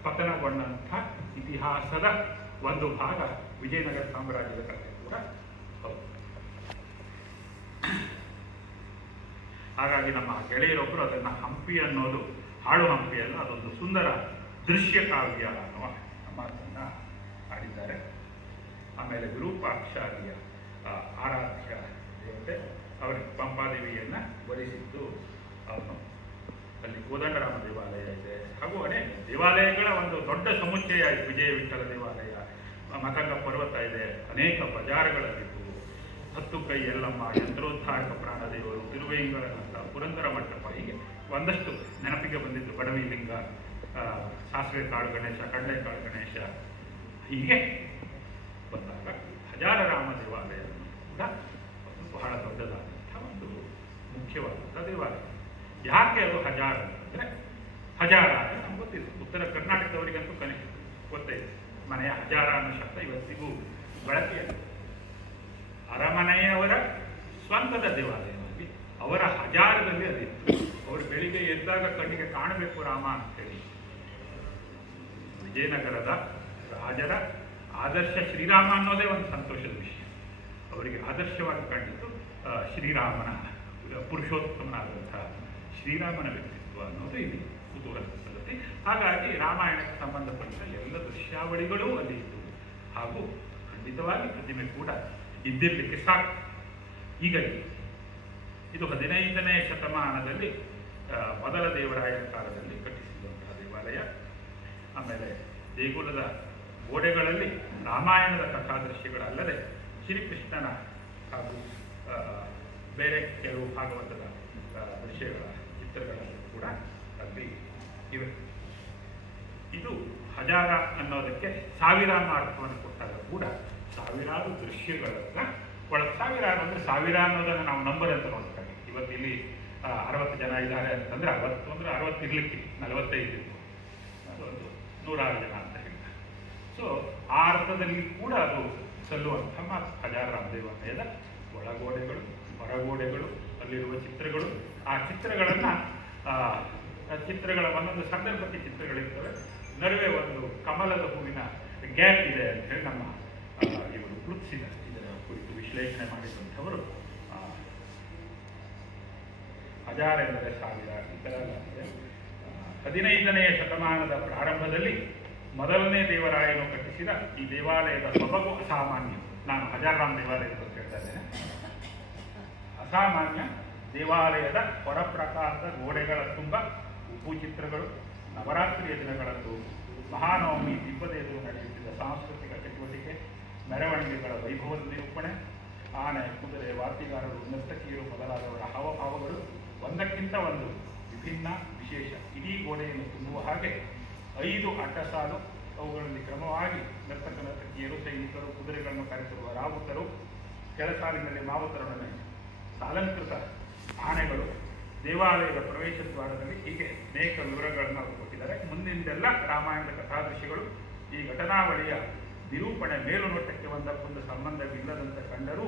ಪತನಗೊಂಡಂಥ ಇತಿಹಾಸದ ಒಂದು ಭಾಗ ವಿಜಯನಗರ ಸಾಮ್ರಾಜ್ಯದ ಕಥೆ ಕೂಡ ಹೌದು. ಹಾಗಾಗಿ ನಮ್ಮ ಗೆಳೆಯರೊಬ್ಬರು ಅದನ್ನು ಹಂಪಿ ಅನ್ನೋದು ಹಾಳು ಹಂಪಿಯಲ್ಲ, ಅದೊಂದು ಸುಂದರ ದೃಶ್ಯ ಕಾವ್ಯ ಅನ್ನುವ ಮಾತನ್ನು ಆಡಿದ್ದಾರೆ. ಆಮೇಲೆ ವಿರೂಪಾಕ್ಷಾದಿಯ ಆರಾಧ್ಯ ದೇವತೆ ಅವರಿಗೆ ಪಂಪಾದೇವಿಯನ್ನು ವರಿಸಿದ್ದು ಅವನು. ಅಲ್ಲಿ ಕೋದಂಡರಾಮ ದೇವಾಲಯ ಇದೆ, ಹಾಗೂ ಅನೇಕ ದೇವಾಲಯಗಳ ಒಂದು ದೊಡ್ಡ ಸಮುಚ್ಚಯ ಇದೆ. ವಿಜಯ ವಿಠ್ಠಲ ದೇವಾಲಯ, ಮತಂಗ ಪರ್ವತ ಇದೆ, ಅನೇಕ ಬಜಾರ್ಗಳಲ್ಲಿದ್ದು, 10 ಕೈ ಯಲ್ಲಮ್ಮ, ಯಂತ್ರೋದ್ಧಾರಕ ಪ್ರಾಣದೇವರು, ತಿರುವೇಂಗಳನಂತ, ಪುರಂದರ ಮಂಟಪ, ಹೀಗೆ ಒಂದಷ್ಟು ನೆನಪಿಗೆ ಬಂದಿದ್ದು. ಬಡವಿ ಲಿಂಗ, ಸಾಸಿವೆ ಕಾಳು ಗಣೇಶ, ಕಡಲೆಕಾಳು ಗಣೇಶ, ಹೀಗೆ ಬಂದಾಗ ಹಜಾರರಾಮ ದೇವಾಲಯ ಕೂಡ ಬಹಳ ದೊಡ್ಡದಾದಂಥ ಒಂದು ಮುಖ್ಯವಾದಂಥ ದೇವಾಲಯ. ಯಾಕೆ ಅದು ಹಜಾರ ಅಂತಂದರೆ, ಹಜಾರ ಅಂದರೆ ನಮ್ಗೆ ಗೊತ್ತಿದೆ, ಉತ್ತರ ಕರ್ನಾಟಕದವರಿಗಂತೂ ಕನಿಷ್ಠ ಗೊತ್ತೇ ಇದೆ. ಮನೆಯ ಹಜಾರ ಅನ್ನೋ ಶಬ್ದ ಇವತ್ತಿಗೂ ಬಳಕೆಯಾಗಿದೆ. ಅರಮನೆಯವರ ಸ್ವಂತದ ದೇವಾಲಯವಾಗಿ ಅವರ ಹಜಾರದಲ್ಲಿ ಅದಿತ್ತು. ಅವರು ಬೆಳಿಗ್ಗೆ ಎದ್ದಾಗ ಕಣ್ಣಿಗೆ ಕಾಣಬೇಕು ರಾಮ ಅಂತೇಳಿ ವಿಜಯನಗರದ ರಾಜರ ಆದರ್ಶ ಶ್ರೀರಾಮ ಅನ್ನೋದೇ ಒಂದು ಸಂತೋಷದ ವಿಷಯ. ಅವರಿಗೆ ಆದರ್ಶವಾಗಿ ಕಂಡಿದ್ದು ಶ್ರೀರಾಮನ, ಪುರುಷೋತ್ತಮನಾದಂಥ ಶ್ರೀರಾಮನ ವ್ಯಕ್ತಿತ್ವ ಅನ್ನೋದು ಇಲ್ಲಿ ಕುತೂಹಲದ ಸಂಗತಿ. ಹಾಗಾಗಿ ರಾಮಾಯಣಕ್ಕೆ ಸಂಬಂಧಪಟ್ಟ ಎಲ್ಲ ದೃಶ್ಯಾವಳಿಗಳೂ ಅಲ್ಲಿ ಇತ್ತು, ಹಾಗೂ ಖಂಡಿತವಾಗಿ ಪ್ರತಿಮೆ ಕೂಡ ಇದ್ದಿರಲಿಕ್ಕೆ ಸಾಕು. ಈಗ ಇದು 15ನೇ ಶತಮಾನದಲ್ಲಿ ಮೊದಲ ದೇವರಾಯನ ಕಾಲದಲ್ಲಿ ಕಟ್ಟಿಸಿದಂತಹ ದೇವಾಲಯ. ಆಮೇಲೆ ದೇಗುಲದ ಗೋಡೆಗಳಲ್ಲಿ ರಾಮಾಯಣದ ಕಥಾದೃಶ್ಯಗಳಲ್ಲದೆ ಶ್ರೀಕೃಷ್ಣನ ಹಾಗೂ ಬೇರೆ ಕೆಲವು ಭಾಗವತದ ದೃಶ್ಯಗಳ ಚಿತ್ರಗಳಲ್ಲಿ ಕೂಡ ಅಲ್ಲಿ ಇವೆ. ಇದು ಹಜಾರ ಅನ್ನೋದಕ್ಕೆ ಸಾವಿರಾರು ಅರ್ಥವನ್ನು ಕೊಟ್ಟಾಗ ಕೂಡ ಸಾವಿರಾರು ದೃಶ್ಯಗಳನ್ನ ಒಳಗೆ, ಸಾವಿರಾರು ಅಂದರೆ ಸಾವಿರ ಅನ್ನೋದನ್ನು ನಾವು ನಂಬರ್ ಅಂತ ನೋಡ್ತಾರೆ. ಇವತ್ತು ಇಲ್ಲಿ 60 ಜನ ಇದ್ದಾರೆ ಅಂತಂದರೆ 60 ಅಂದರೆ 60 ಇರಲಿಕ್ಕೆ 45 ಇತ್ತು, ಅದೊಂದು 106 ಜನ ಅಂತ ಹೇಳ್ತಾರೆ. ಸೊ ಆ ಅರ್ಥದಲ್ಲಿ ಕೂಡ ಅದು ಸಲ್ಲುವಂಥ ಮಾತು. ಹಜಾರರಾಮ ದೇವಾಲಯದ ಒಳಗೋಡೆಗಳು, ಹೊರಗೋಡೆಗಳು, ಅಲ್ಲಿರುವ ಚಿತ್ರಗಳು, ಆ ಚಿತ್ರಗಳ ಒಂದೊಂದು ಸಂದರ್ಭಕ್ಕೆ ಚಿತ್ರಗಳಿರ್ತವೆ. ನಡುವೆ ಒಂದು ಕಮಲದ ಹೂವಿನ ಗ್ಯಾಪ್ ಇದೆ ಅಂತ ಹೇಳಿ ನಮ್ಮ ಇವರು ಕೃತಿಸಿದ ಇದರ ಕುರಿತು ವಿಶ್ಲೇಷಣೆ ಮಾಡಿದಂಥವರು ಹಜಾರ ಎಂದರೆ ಸಾವಿರ, ಇತರ 15ನೇ ಶತಮಾನದ ಪ್ರಾರಂಭದಲ್ಲಿ ಮೊದಲನೇ ದೇವರಾಯನು ಕಟ್ಟಿಸಿದ ಈ ದೇವಾಲಯದ ಸೊಬಗು ಅಸಾಮಾನ್ಯ. ನಾನು ಹಜಾರರಾಮ ದೇವಾಲಯದ ಬಗ್ಗೆ ಹೇಳ್ತಾ ಇದ್ದೇನೆ. ಅಸಾಮಾನ್ಯ. ದೇವಾಲಯದ ಹೊರಪ್ರಾಕಾರದ ಗೋಡೆಗಳ ತುಂಬ ಉಪ್ಪು ಚಿತ್ರಗಳು, ನವರಾತ್ರಿಯ ದಿನಗಳಂದು ಮಹಾನವಮಿ ದಿಬ್ಬದ ಎದುರು ನಡೆಯುತ್ತಿದ್ದ ಸಾಂಸ್ಕೃತಿಕ ಚಟುವಟಿಕೆ, ಮೆರವಣಿಗೆಗಳ ವೈಭವದ ನಿರೂಪಣೆ, ಆನೆ, ಕುದುರೆ, ವಾದ್ಯಗಾರರು, ನರ್ತಕಿಯರು ಮೊದಲಾದವರ ಹಾವಭಾವಗಳು ಒಂದಕ್ಕಿಂತ ಒಂದು ವಿಭಿನ್ನ, ವಿಶೇಷ. ಇಡೀ ಗೋಡೆಯನ್ನು ತುಂಬುವ ಹಾಗೆ 5 ಅಡ್ಡಸಾಲು, ಅವುಗಳಲ್ಲಿ ಕ್ರಮವಾಗಿ ನರ್ತಕಿಯರು, ಸೈನಿಕರು, ಕುದುರೆಗಳನ್ನು ಕರೆಸಿರುವ ರಾವುತರು, ಕೆಳಸಾಲಿನಲ್ಲಿ ಮಾವುತರೊಡನೆ ಸಾಲಂಕೃತ ಆನೆಗಳು, ದೇವಾಲಯದ ಪ್ರವೇಶ ದ್ವಾರದಲ್ಲಿ, ಹೀಗೆ ಅನೇಕ ವಿವರಗಳನ್ನು ಅವರು ಕೊಟ್ಟಿದ್ದಾರೆ. ಮುಂದಿನದೆಲ್ಲ ರಾಮಾಯಣದ ಕಥಾದೃಶ್ಯಗಳು. ಈ ಘಟನಾವಳಿಯ ನಿರೂಪಣೆ ಮೇಲುನೋಟಕ್ಕೆ ಒಂದಕ್ಕೊಂದು ಸಂಬಂಧವಿಲ್ಲದಂತೆ ಕಂಡರೂ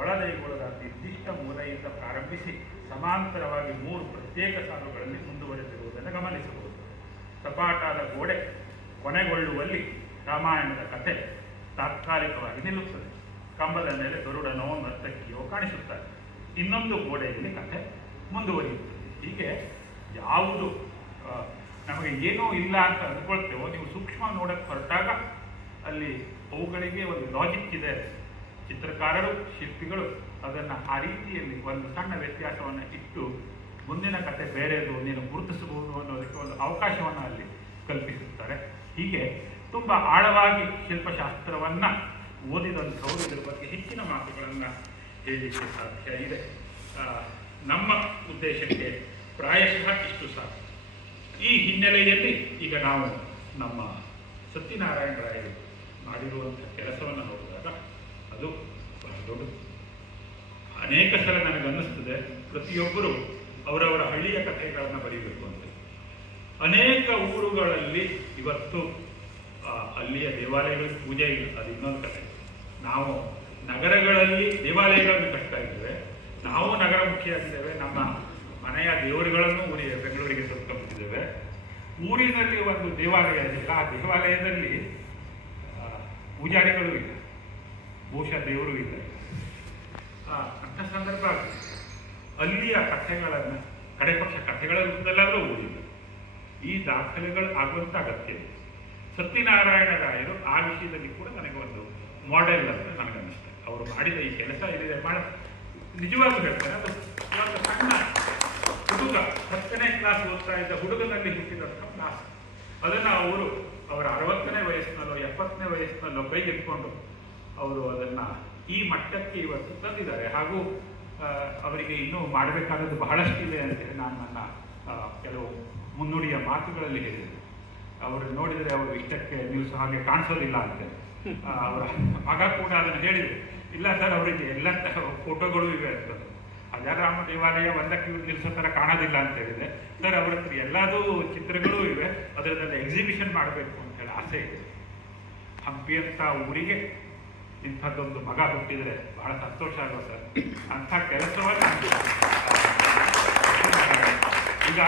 ಒಳದೇಗುಲದ ನಿರ್ದಿಷ್ಟ ಮೂಲೆಯಿಂದ ಪ್ರಾರಂಭಿಸಿ ಸಮಾಂತರವಾಗಿ 3 ಪ್ರತ್ಯೇಕ ಸಾಲುಗಳಲ್ಲಿ ಮುಂದುವರೆದಿರುವುದನ್ನು ಗಮನಿಸಬಹುದು. ಸಪಾಟಾದ ಗೋಡೆ ಕೊನೆಗೊಳ್ಳುವಲ್ಲಿ ರಾಮಾಯಣದ ಕಥೆ ತಾತ್ಕಾಲಿಕವಾಗಿ ನಿಲ್ಲುತ್ತದೆ. ಕಂಬದ ಮೇಲೆ ಗರುಡನೋ ನರ್ತಕಿಯೋ ಕಾಣಿಸುತ್ತಾರೆ. ಇನ್ನೊಂದು ಗೋಡೆಯಲ್ಲಿ ಕಥೆ ಮುಂದುವರಿಯುತ್ತದೆ. ಹೀಗೆ ಯಾವುದು ನಮಗೆ ಏನೂ ಇಲ್ಲ ಅಂತ ಅಂದ್ಕೊಳ್ತೇವೋ, ನೀವು ಸೂಕ್ಷ್ಮ ನೋಡಕ್ಕೆ ಹೊರಟಾಗ ಅಲ್ಲಿ ಅವುಗಳಿಗೆ ಒಂದು ಲಾಜಿಕ್ ಇದೆ. ಚಿತ್ರಕಾರರು, ಶಿಲ್ಪಿಗಳು ಅದನ್ನು ಆ ರೀತಿಯಲ್ಲಿ ಒಂದು ಸಣ್ಣ ವ್ಯತ್ಯಾಸವನ್ನು ಇಟ್ಟು ಮುಂದಿನ ಕತೆ ಬೇರೆಯದು ನೀನು ಗುರುತಿಸಬಹುದು ಅನ್ನೋದಕ್ಕೆ ಒಂದು ಅವಕಾಶವನ್ನು ಅಲ್ಲಿ ಕಲ್ಪಿಸುತ್ತಾರೆ. ಹೀಗೆ ತುಂಬ ಆಳವಾಗಿ ಶಿಲ್ಪಶಾಸ್ತ್ರವನ್ನು ಓದಿದಂಥವರು ಇದರ ಬಗ್ಗೆ ಹೆಚ್ಚಿನ ಮಾತುಗಳನ್ನು ಹೇಳಲಿಕ್ಕೆ ಸಾಧ್ಯ ಇದೆ. ನಮ್ಮ ಉದ್ದೇಶಕ್ಕೆ ಪ್ರಾಯಶಃ ಇಷ್ಟು ಸಾಕು. ಈ ಹಿನ್ನೆಲೆಯಲ್ಲಿ ಈಗ ನಾವು ನಮ್ಮ ಸತ್ಯನಾರಾಯಣ ರಾಯರು ಮಾಡಿರುವಂಥ ಕೆಲಸವನ್ನು ನೋಡಿದಾಗ ಅದು ಬಹಳ ದೊಡ್ಡದು. ಅನೇಕ ಸಲ ನನಗನ್ನಿಸ್ತದೆ ಪ್ರತಿಯೊಬ್ಬರು ಅವರವರ ಹಳ್ಳಿಯ ಕಥೆಗಳನ್ನು ಬರೀಬೇಕು ಅಂತ. ಅನೇಕ ಊರುಗಳಲ್ಲಿ ಇವತ್ತು ಅಲ್ಲಿಯ ದೇವಾಲಯಗಳಿಗೆ ಪೂಜೆ ಇಲ್ಲ, ಅದು ಇನ್ನೊಂದು ಕಥೆ. ನಾವು ನಗರಗಳಲ್ಲಿ ದೇವಾಲಯಗಳನ್ನು ಕಟ್ತಾ ಇದ್ದೇವೆ, ನಾವು ನಗರಮುಖಿಯಾಗಿದ್ದೇವೆ, ನಮ್ಮ ಮನೆಯ ದೇವರುಗಳನ್ನು ಬೆಂಗಳೂರಿಗೆ ತಂದುಕೊಂಡಿದ್ದೇವೆ. ಊರಿನಲ್ಲಿ ಒಂದು ದೇವಾಲಯ ಇದೆಯಲ್ಲ, ಆ ದೇವಾಲಯದಲ್ಲಿ ಪೂಜಾರಿಗಳು ಇಲ್ಲ, ಬಹುಶಃ ದೇವರು ಇಲ್ಲ. ಅಂಥ ಸಂದರ್ಭ ಅಲ್ಲಿಯ ಕಥೆಗಳನ್ನು ಕಡೆ ಪಕ್ಷ ಕಥೆಗಳ ರೂಪದಲ್ಲಾದರೂ ಓದಿಲ್ಲ. ಈ ದಾಖಲೆಗಳು ಆಗುವಂಥ ಅಗತ್ಯ ಇದೆ. ಸತ್ಯನಾರಾಯಣ ರಾಯರು ಆ ವಿಷಯದಲ್ಲಿ ಕೂಡ ನನಗೆ ಒಂದು ಮಾಡೆಲ್ ಅಂತ ನನಗನ್ನಿಸ್ತದೆ. ಅವರು ಮಾಡಿದ ಈ ಕೆಲಸ ಏನಿದೆ ನಿಜವಾಗ್ಲೂ ಹೇಳ್ತಾರೆ, ಅದು ಒಂದು ಸಣ್ಣ ಹುಡುಗ 10ನೇ ಕ್ಲಾಸ್ ಓದ್ತಾ ಇದ್ದ ಹುಡುಗನಲ್ಲಿ ಹುಟ್ಟಿದಂಥ ಕ್ಲಾಸ್. ಅದನ್ನು ಅವರು ಅವರ 60ನೇ ವಯಸ್ಸಿನಲ್ಲೋ 70ನೇ ವಯಸ್ಸಿನಲ್ಲೋ ಕೈಗೆತ್ಕೊಂಡು ಅವರು ಅದನ್ನು ಈ ಮಟ್ಟಕ್ಕೆ ಇವತ್ತು ತಂದಿದ್ದಾರೆ. ಹಾಗೂ ಅವರಿಗೆ ಇನ್ನೂ ಮಾಡಬೇಕಾದದ್ದು ಬಹಳಷ್ಟಿದೆ ಅಂತೇಳಿ ನಾನು ನನ್ನ ಕೆಲವು ಮುನ್ನುಡಿಯ ಮಾತುಗಳಲ್ಲಿ ಹೇಳಿದೆ. ಅವರು ನೋಡಿದರೆ ಅವರು ಇಷ್ಟಕ್ಕೆ ನೀವು ಹಾಗೆ ಕಾಣಿಸೋದಿಲ್ಲ ಅಂತ ಅವರ ಮಗ ಕೂಡ ಅದನ್ನು ಹೇಳಿದರು. ಇಲ್ಲ ಸರ್, ಅವರಿಗೆ ಎಲ್ಲ ಫೋಟೋಗಳು ಇವೆ ಅಂತ. ಹಜಾರಾಮ ದೇವಾಲಯ ಒಂದಕ್ಕೆ ಇವ್ರು ನಿಲ್ಲಿಸೋ ಥರ ಕಾಣೋದಿಲ್ಲ ಅಂತ ಹೇಳಿದೆ. ಸರ್, ಅವ್ರ ಹತ್ರ ಎಲ್ಲದೂ ಚಿತ್ರಗಳೂ ಇವೆ, ಅದರದಲ್ಲಿ ಎಕ್ಸಿಬಿಷನ್ ಮಾಡಬೇಕು ಅಂತ ಹೇಳಿ ಆಸೆ ಇದೆ. ಹಂಪಿ ಅಂತ ಊರಿಗೆ ಇಂಥದ್ದೊಂದು ಮಗ ಹುಟ್ಟಿದರೆ ಬಹಳ ಸಂತೋಷ ಅಲ್ವ ಸರ್? ಅಂಥ ಕೆಲಸವನ್ನು ಈಗ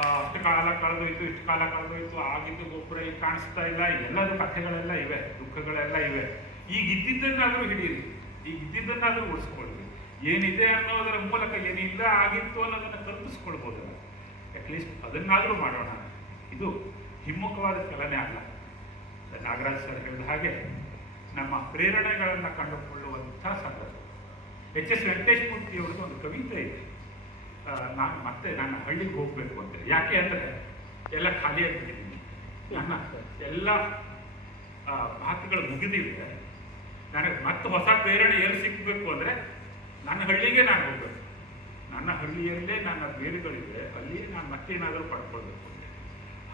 ಅಷ್ಟು ಕಾಲ ಕಳೆದೋಯ್ತು, ಇಷ್ಟು ಕಾಲ ಕಳೆದೋಯ್ತು, ಆಗಿದ್ದು ಗೊಬ್ಬರ ಈಗ ಕಾಣಿಸ್ತಾ ಇಲ್ಲ, ಎಲ್ಲದೂ ಕಥೆಗಳೆಲ್ಲ ಇವೆ, ದುಃಖಗಳೆಲ್ಲ ಇವೆ. ಈಗ ಇದ್ದಿದ್ದನ್ನಾದರೂ ಹಿಡೀರಿ, ಈಗ ಇದ್ದಿದ್ದನ್ನಾದರೂ ಉಳಿಸ್ಕೊಳ್ರಿ. ಏನಿದೆ ಅನ್ನೋದರ ಮೂಲಕ ಏನಿಲ್ಲ ಆಗಿತ್ತು ಅನ್ನೋದನ್ನು ಕಲ್ಪಿಸ್ಕೊಳ್ಬೋದಲ್ಲ, ಅಟ್ಲೀಸ್ಟ್ ಅದನ್ನಾದರೂ ಮಾಡೋಣ. ಇದು ಹಿಮ್ಮುಖವಾದ ಚಲನೆ ಅಲ್ಲ. ನಾಗರಾಜ್ ಸರ್ ಹೇಳಿದ ಹಾಗೆ ನಮ್ಮ ಪ್ರೇರಣೆಗಳನ್ನು ಕಂಡುಕೊಳ್ಳುವಂಥ ಸಂದರ್ಭ. ಎಚ್.ಎಸ್. ವೆಂಕಟೇಶ ಮೂರ್ತಿಯವ್ರದ್ದು ಒಂದು ಕವಿತೆ ಇದೆ, ನಾನು ಮತ್ತೆ ನನ್ನ ಹಳ್ಳಿಗೆ ಹೋಗಬೇಕು ಅಂತೇಳಿ. ಯಾಕೆ ಅಂದರೆ ಎಲ್ಲ ಖಾಲಿಯಾಗಿದ್ದೀನಿ, ನನ್ನ ಎಲ್ಲ ಮಾತುಗಳು ಮುಗಿದಿವೆ, ನನಗೆ ಮತ್ತೆ ಹೊಸ ಪ್ರೇರಣೆ ಎಲ್ಲಿ ಸಿಕ್ಕಬೇಕು ಅಂದರೆ ನನ್ನ ಹಳ್ಳಿಗೆ ನಾನು ಹೋಗಬೇಕು. ನನ್ನ ಹಳ್ಳಿಯಲ್ಲೇ ನನ್ನ ಬೇರುಗಳಿವೆ, ಅಲ್ಲಿಯೇ ನಾನು ಮತ್ತೇನಾದರೂ ಪಡ್ಕೊಳ್ಬೇಕು ಅಂತ.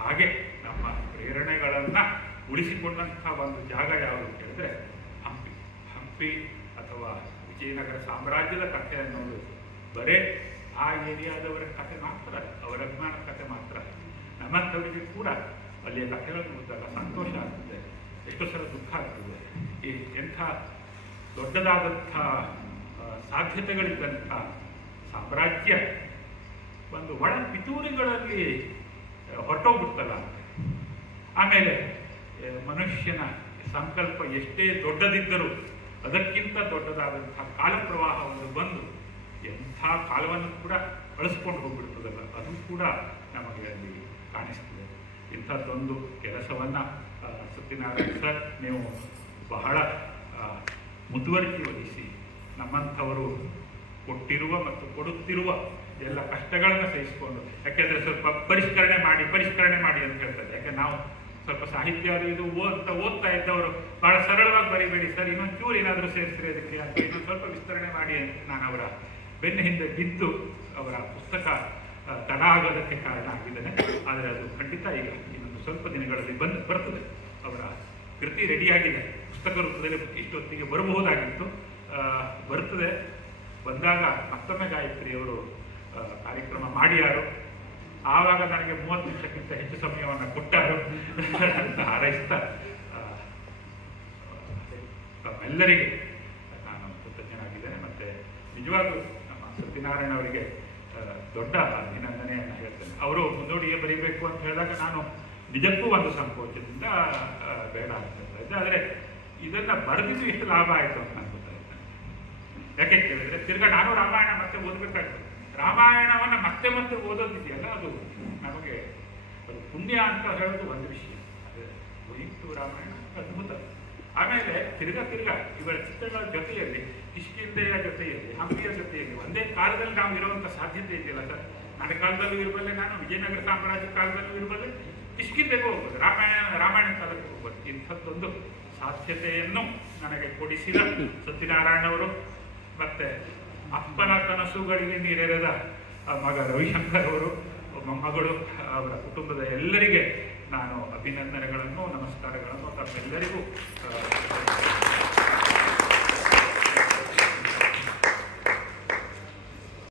ಹಾಗೆ ನಮ್ಮ ಪ್ರೇರಣೆಗಳನ್ನು ಉಳಿಸಿಕೊಂಡಂಥ ಒಂದು ಜಾಗ ಯಾವುದು ಅಂತ ಹೇಳಿದ್ರೆ ಹಂಪಿ ಅಥವಾ ವಿಜಯನಗರ ಸಾಮ್ರಾಜ್ಯದ ಕಥೆ ಅನ್ನೋದು ಬರೇ ಆ ಏರಿಯಾದವರ ಕಥೆ ಮಾತ್ರ, ಅವರ ಅಭಿಮಾನದ ಕಥೆ ಮಾತ್ರ. ನಮ್ಮಂಥವರಿಗೆ ಕೂಡ ಅಲ್ಲಿಯ ಕಥೆಗಳನ್ನು ಓದಿದಾಗ ಸಂತೋಷ ಆಗ್ತದೆ, ಎಷ್ಟೋ ಸಲ ದುಃಖ ಆಗ್ತದೆ. ಈ ಎಂಥ ದೊಡ್ಡದಾದಂಥ ಸಾಧ್ಯತೆಗಳಿದ್ದಂಥ ಸಾಮ್ರಾಜ್ಯ ಒಂದು ಒಳ ಪಿತೂರಿಗಳಲ್ಲಿ ಹೊರಟೋಗ್ಬಿಡ್ತಲ್ಲ. ಆಮೇಲೆ ಮನುಷ್ಯನ ಸಂಕಲ್ಪ ಎಷ್ಟೇ ದೊಡ್ಡದಿದ್ದರೂ ಅದಕ್ಕಿಂತ ದೊಡ್ಡದಾದಂಥ ಕಾಲಪ್ರವಾಹ ಒಂದು ಬಂದು ಎಂಥ ಕಾಲವನ್ನು ಕೂಡ ಅಳಿಸ್ಕೊಂಡು ಹೋಗ್ಬಿಡ್ತದಲ್ಲ, ಅದು ಕೂಡ ನಮಗೆ ಅಲ್ಲಿ ಕಾಣಿಸ್ತದೆ. ಇಂಥದ್ದೊಂದು ಕೆಲಸವನ್ನು ಸತ್ಯನಾರಾಯಣ ಸರ್ ನೀವು ಬಹಳ ಮುತುವರ್ಜಿ ವಹಿಸಿ ನಮ್ಮಂಥವರು ಕೊಟ್ಟಿರುವ ಮತ್ತು ಕೊಡುತ್ತಿರುವ ಎಲ್ಲ ಕಷ್ಟಗಳನ್ನು ಸಹಿಸಿಕೊಂಡು, ಯಾಕೆಂದರೆ ಸ್ವಲ್ಪ ಪರಿಷ್ಕರಣೆ ಮಾಡಿ ಅಂತ ಹೇಳ್ತಾರೆ. ಯಾಕೆ ನಾವು ಸ್ವಲ್ಪ ಸಾಹಿತ್ಯ ಇದು ಓದ್ತಾ ಇದ್ದವರು ಬಹಳ ಸರಳವಾಗಿ ಬರೀಬೇಡಿ ಸರ್, ಇನ್ನೊಂದು ಚೂರು ಏನಾದರೂ ಸೇರಿಸ್ರಿ ಅದಕ್ಕೆ ಅಂತ ಇನ್ನೊಂದು ಸ್ವಲ್ಪ ವಿಸ್ತರಣೆ ಮಾಡಿ ಅಂತ ನಾನು ಅವರ ಬೆನ್ನ ಹಿಂದೆ ಬಿದ್ದು ಅವರ ಪುಸ್ತಕ ತಡ ಆಗೋದಕ್ಕೆ ಕಾರಣ ಆಗಿದ್ದೇನೆ. ಆದರೆ ಅದು ಖಂಡಿತ ಈಗ ಇನ್ನೊಂದು ಸ್ವಲ್ಪ ದಿನಗಳಲ್ಲಿ ಬರ್ತದೆ. ಅವರ ಕೃತಿ ರೆಡಿಯಾಗಿದೆ, ಪುಸ್ತಕ ರೂಪದಲ್ಲಿ ಇಷ್ಟೊತ್ತಿಗೆ ಬರಬಹುದಾಗಿತ್ತು, ಬರ್ತದೆ. ಬಂದಾಗ ಮತ್ತೊಮ್ಮೆ ಗಾಯತ್ರಿಯವರು ಕಾರ್ಯಕ್ರಮ ಮಾಡಿಯಾರು. ಆವಾಗ ನನಗೆ 30 ನಿಮಿಷಕ್ಕಿಂತ ಹೆಚ್ಚು ಸಮಯವನ್ನು ಕೊಟ್ಟಾರು ಅಂತ ಹಾರೈಸ್ತಾ ಎಲ್ಲರಿಗೆ ನಾನು ಕೃತಜ್ಞನಾಗಿದ್ದೇನೆ. ಮತ್ತು ನಿಜವಾಗ್ಲೂ ನಮ್ಮ ಸತ್ಯನಾರಾಯಣ ಅವರಿಗೆ ದೊಡ್ಡ ಅಭಿನಂದನೆಯನ್ನು ಹೇಳ್ತೇನೆ. ಅವರು ಮುನ್ನುಡಿಗೆ ಬರೀಬೇಕು ಅಂತ ಹೇಳಿದಾಗ ನಾನು ನಿಜಕ್ಕೂ ಒಂದು ಸಂಕೋಚದಿಂದ ಬೇಡ ಅಂತ ಹೇಳ್ತಾ ಇದ್ದೆ. ಆದರೆ ಇದನ್ನು ಬರೆದಿದ್ದು ಎಷ್ಟು ಲಾಭ ಆಯಿತು ಅಂತ ನಾನು ಗೊತ್ತಾಯ್ತು. ಯಾಕೆ ಕೇಳಿದರೆ ತಿರ್ಗಾ ನಾನು ರಾಮಾಯಣ ಮತ್ತೆ ಓದಬೇಕಾಗ್ತದೆ. ರಾಮಾಯಣವನ್ನು ಮತ್ತೆ ಓದೋದಿದೆಯಲ್ಲ, ಅದು ನಮಗೆ ಅದು ಪುಣ್ಯ ಅಂತ ಹೇಳೋದು ಒಂದು ವಿಷಯ. ಅದೇ ವೈಯಕ್ತು ರಾಮಾಯಣ ಅದ್ಭುತ. ಆಮೇಲೆ ತಿರ್ಗಾ ಇವರ ಚಿತ್ರಗಳ ಜೊತೆಯಲ್ಲಿ ಕಿಷ್ಕಿಂಧೆಯ ಜೊತೆಯಲ್ಲಿ ಹಂಪಿಯ ಜೊತೆಯಲ್ಲಿ ಒಂದೇ ಕಾಲದಲ್ಲಿ ನಾವು ಇರುವಂಥ ಸಾಧ್ಯತೆ ಇದೆಯಲ್ಲ ಸರ್. ನನ್ನ ಕಾಲದಲ್ಲೂ ಇರಬಲ್ಲೆ, ನಾನು ವಿಜಯನಗರ ಸಾಮ್ರಾಜ್ಯ ಕಾಲದಲ್ಲೂ ಇರಬಲ್ಲೆ, ಕಿಷ್ಕಿಂಧೆಗೂ ಹೋಗ್ಬೋದು, ರಾಮಾಯಣ ಕಾಲಕ್ಕೆ ಹೋಗ್ಬೋದು. ಇಂಥದ್ದೊಂದು ಸಾಧ್ಯತೆಯನ್ನು ನನಗೆ ಕೊಡಿಸಿದ ಸತ್ಯನಾರಾಯಣವರು ಮತ್ತೆ ಅಪ್ಪನ ಕನಸುಗಳಿಗೆ ನೀರೆರೆದ ಮಗ ರವಿಶಂಕರ್ ಅವರು, ಮೊಮ್ಮಗಳು, ಅವರ ಕುಟುಂಬದ ಎಲ್ಲರಿಗೆ ನಾನು ಅಭಿನಂದನೆಗಳನ್ನು ನಮಸ್ಕಾರಗಳನ್ನು ತಮ್ಮೆಲ್ಲರಿಗೂ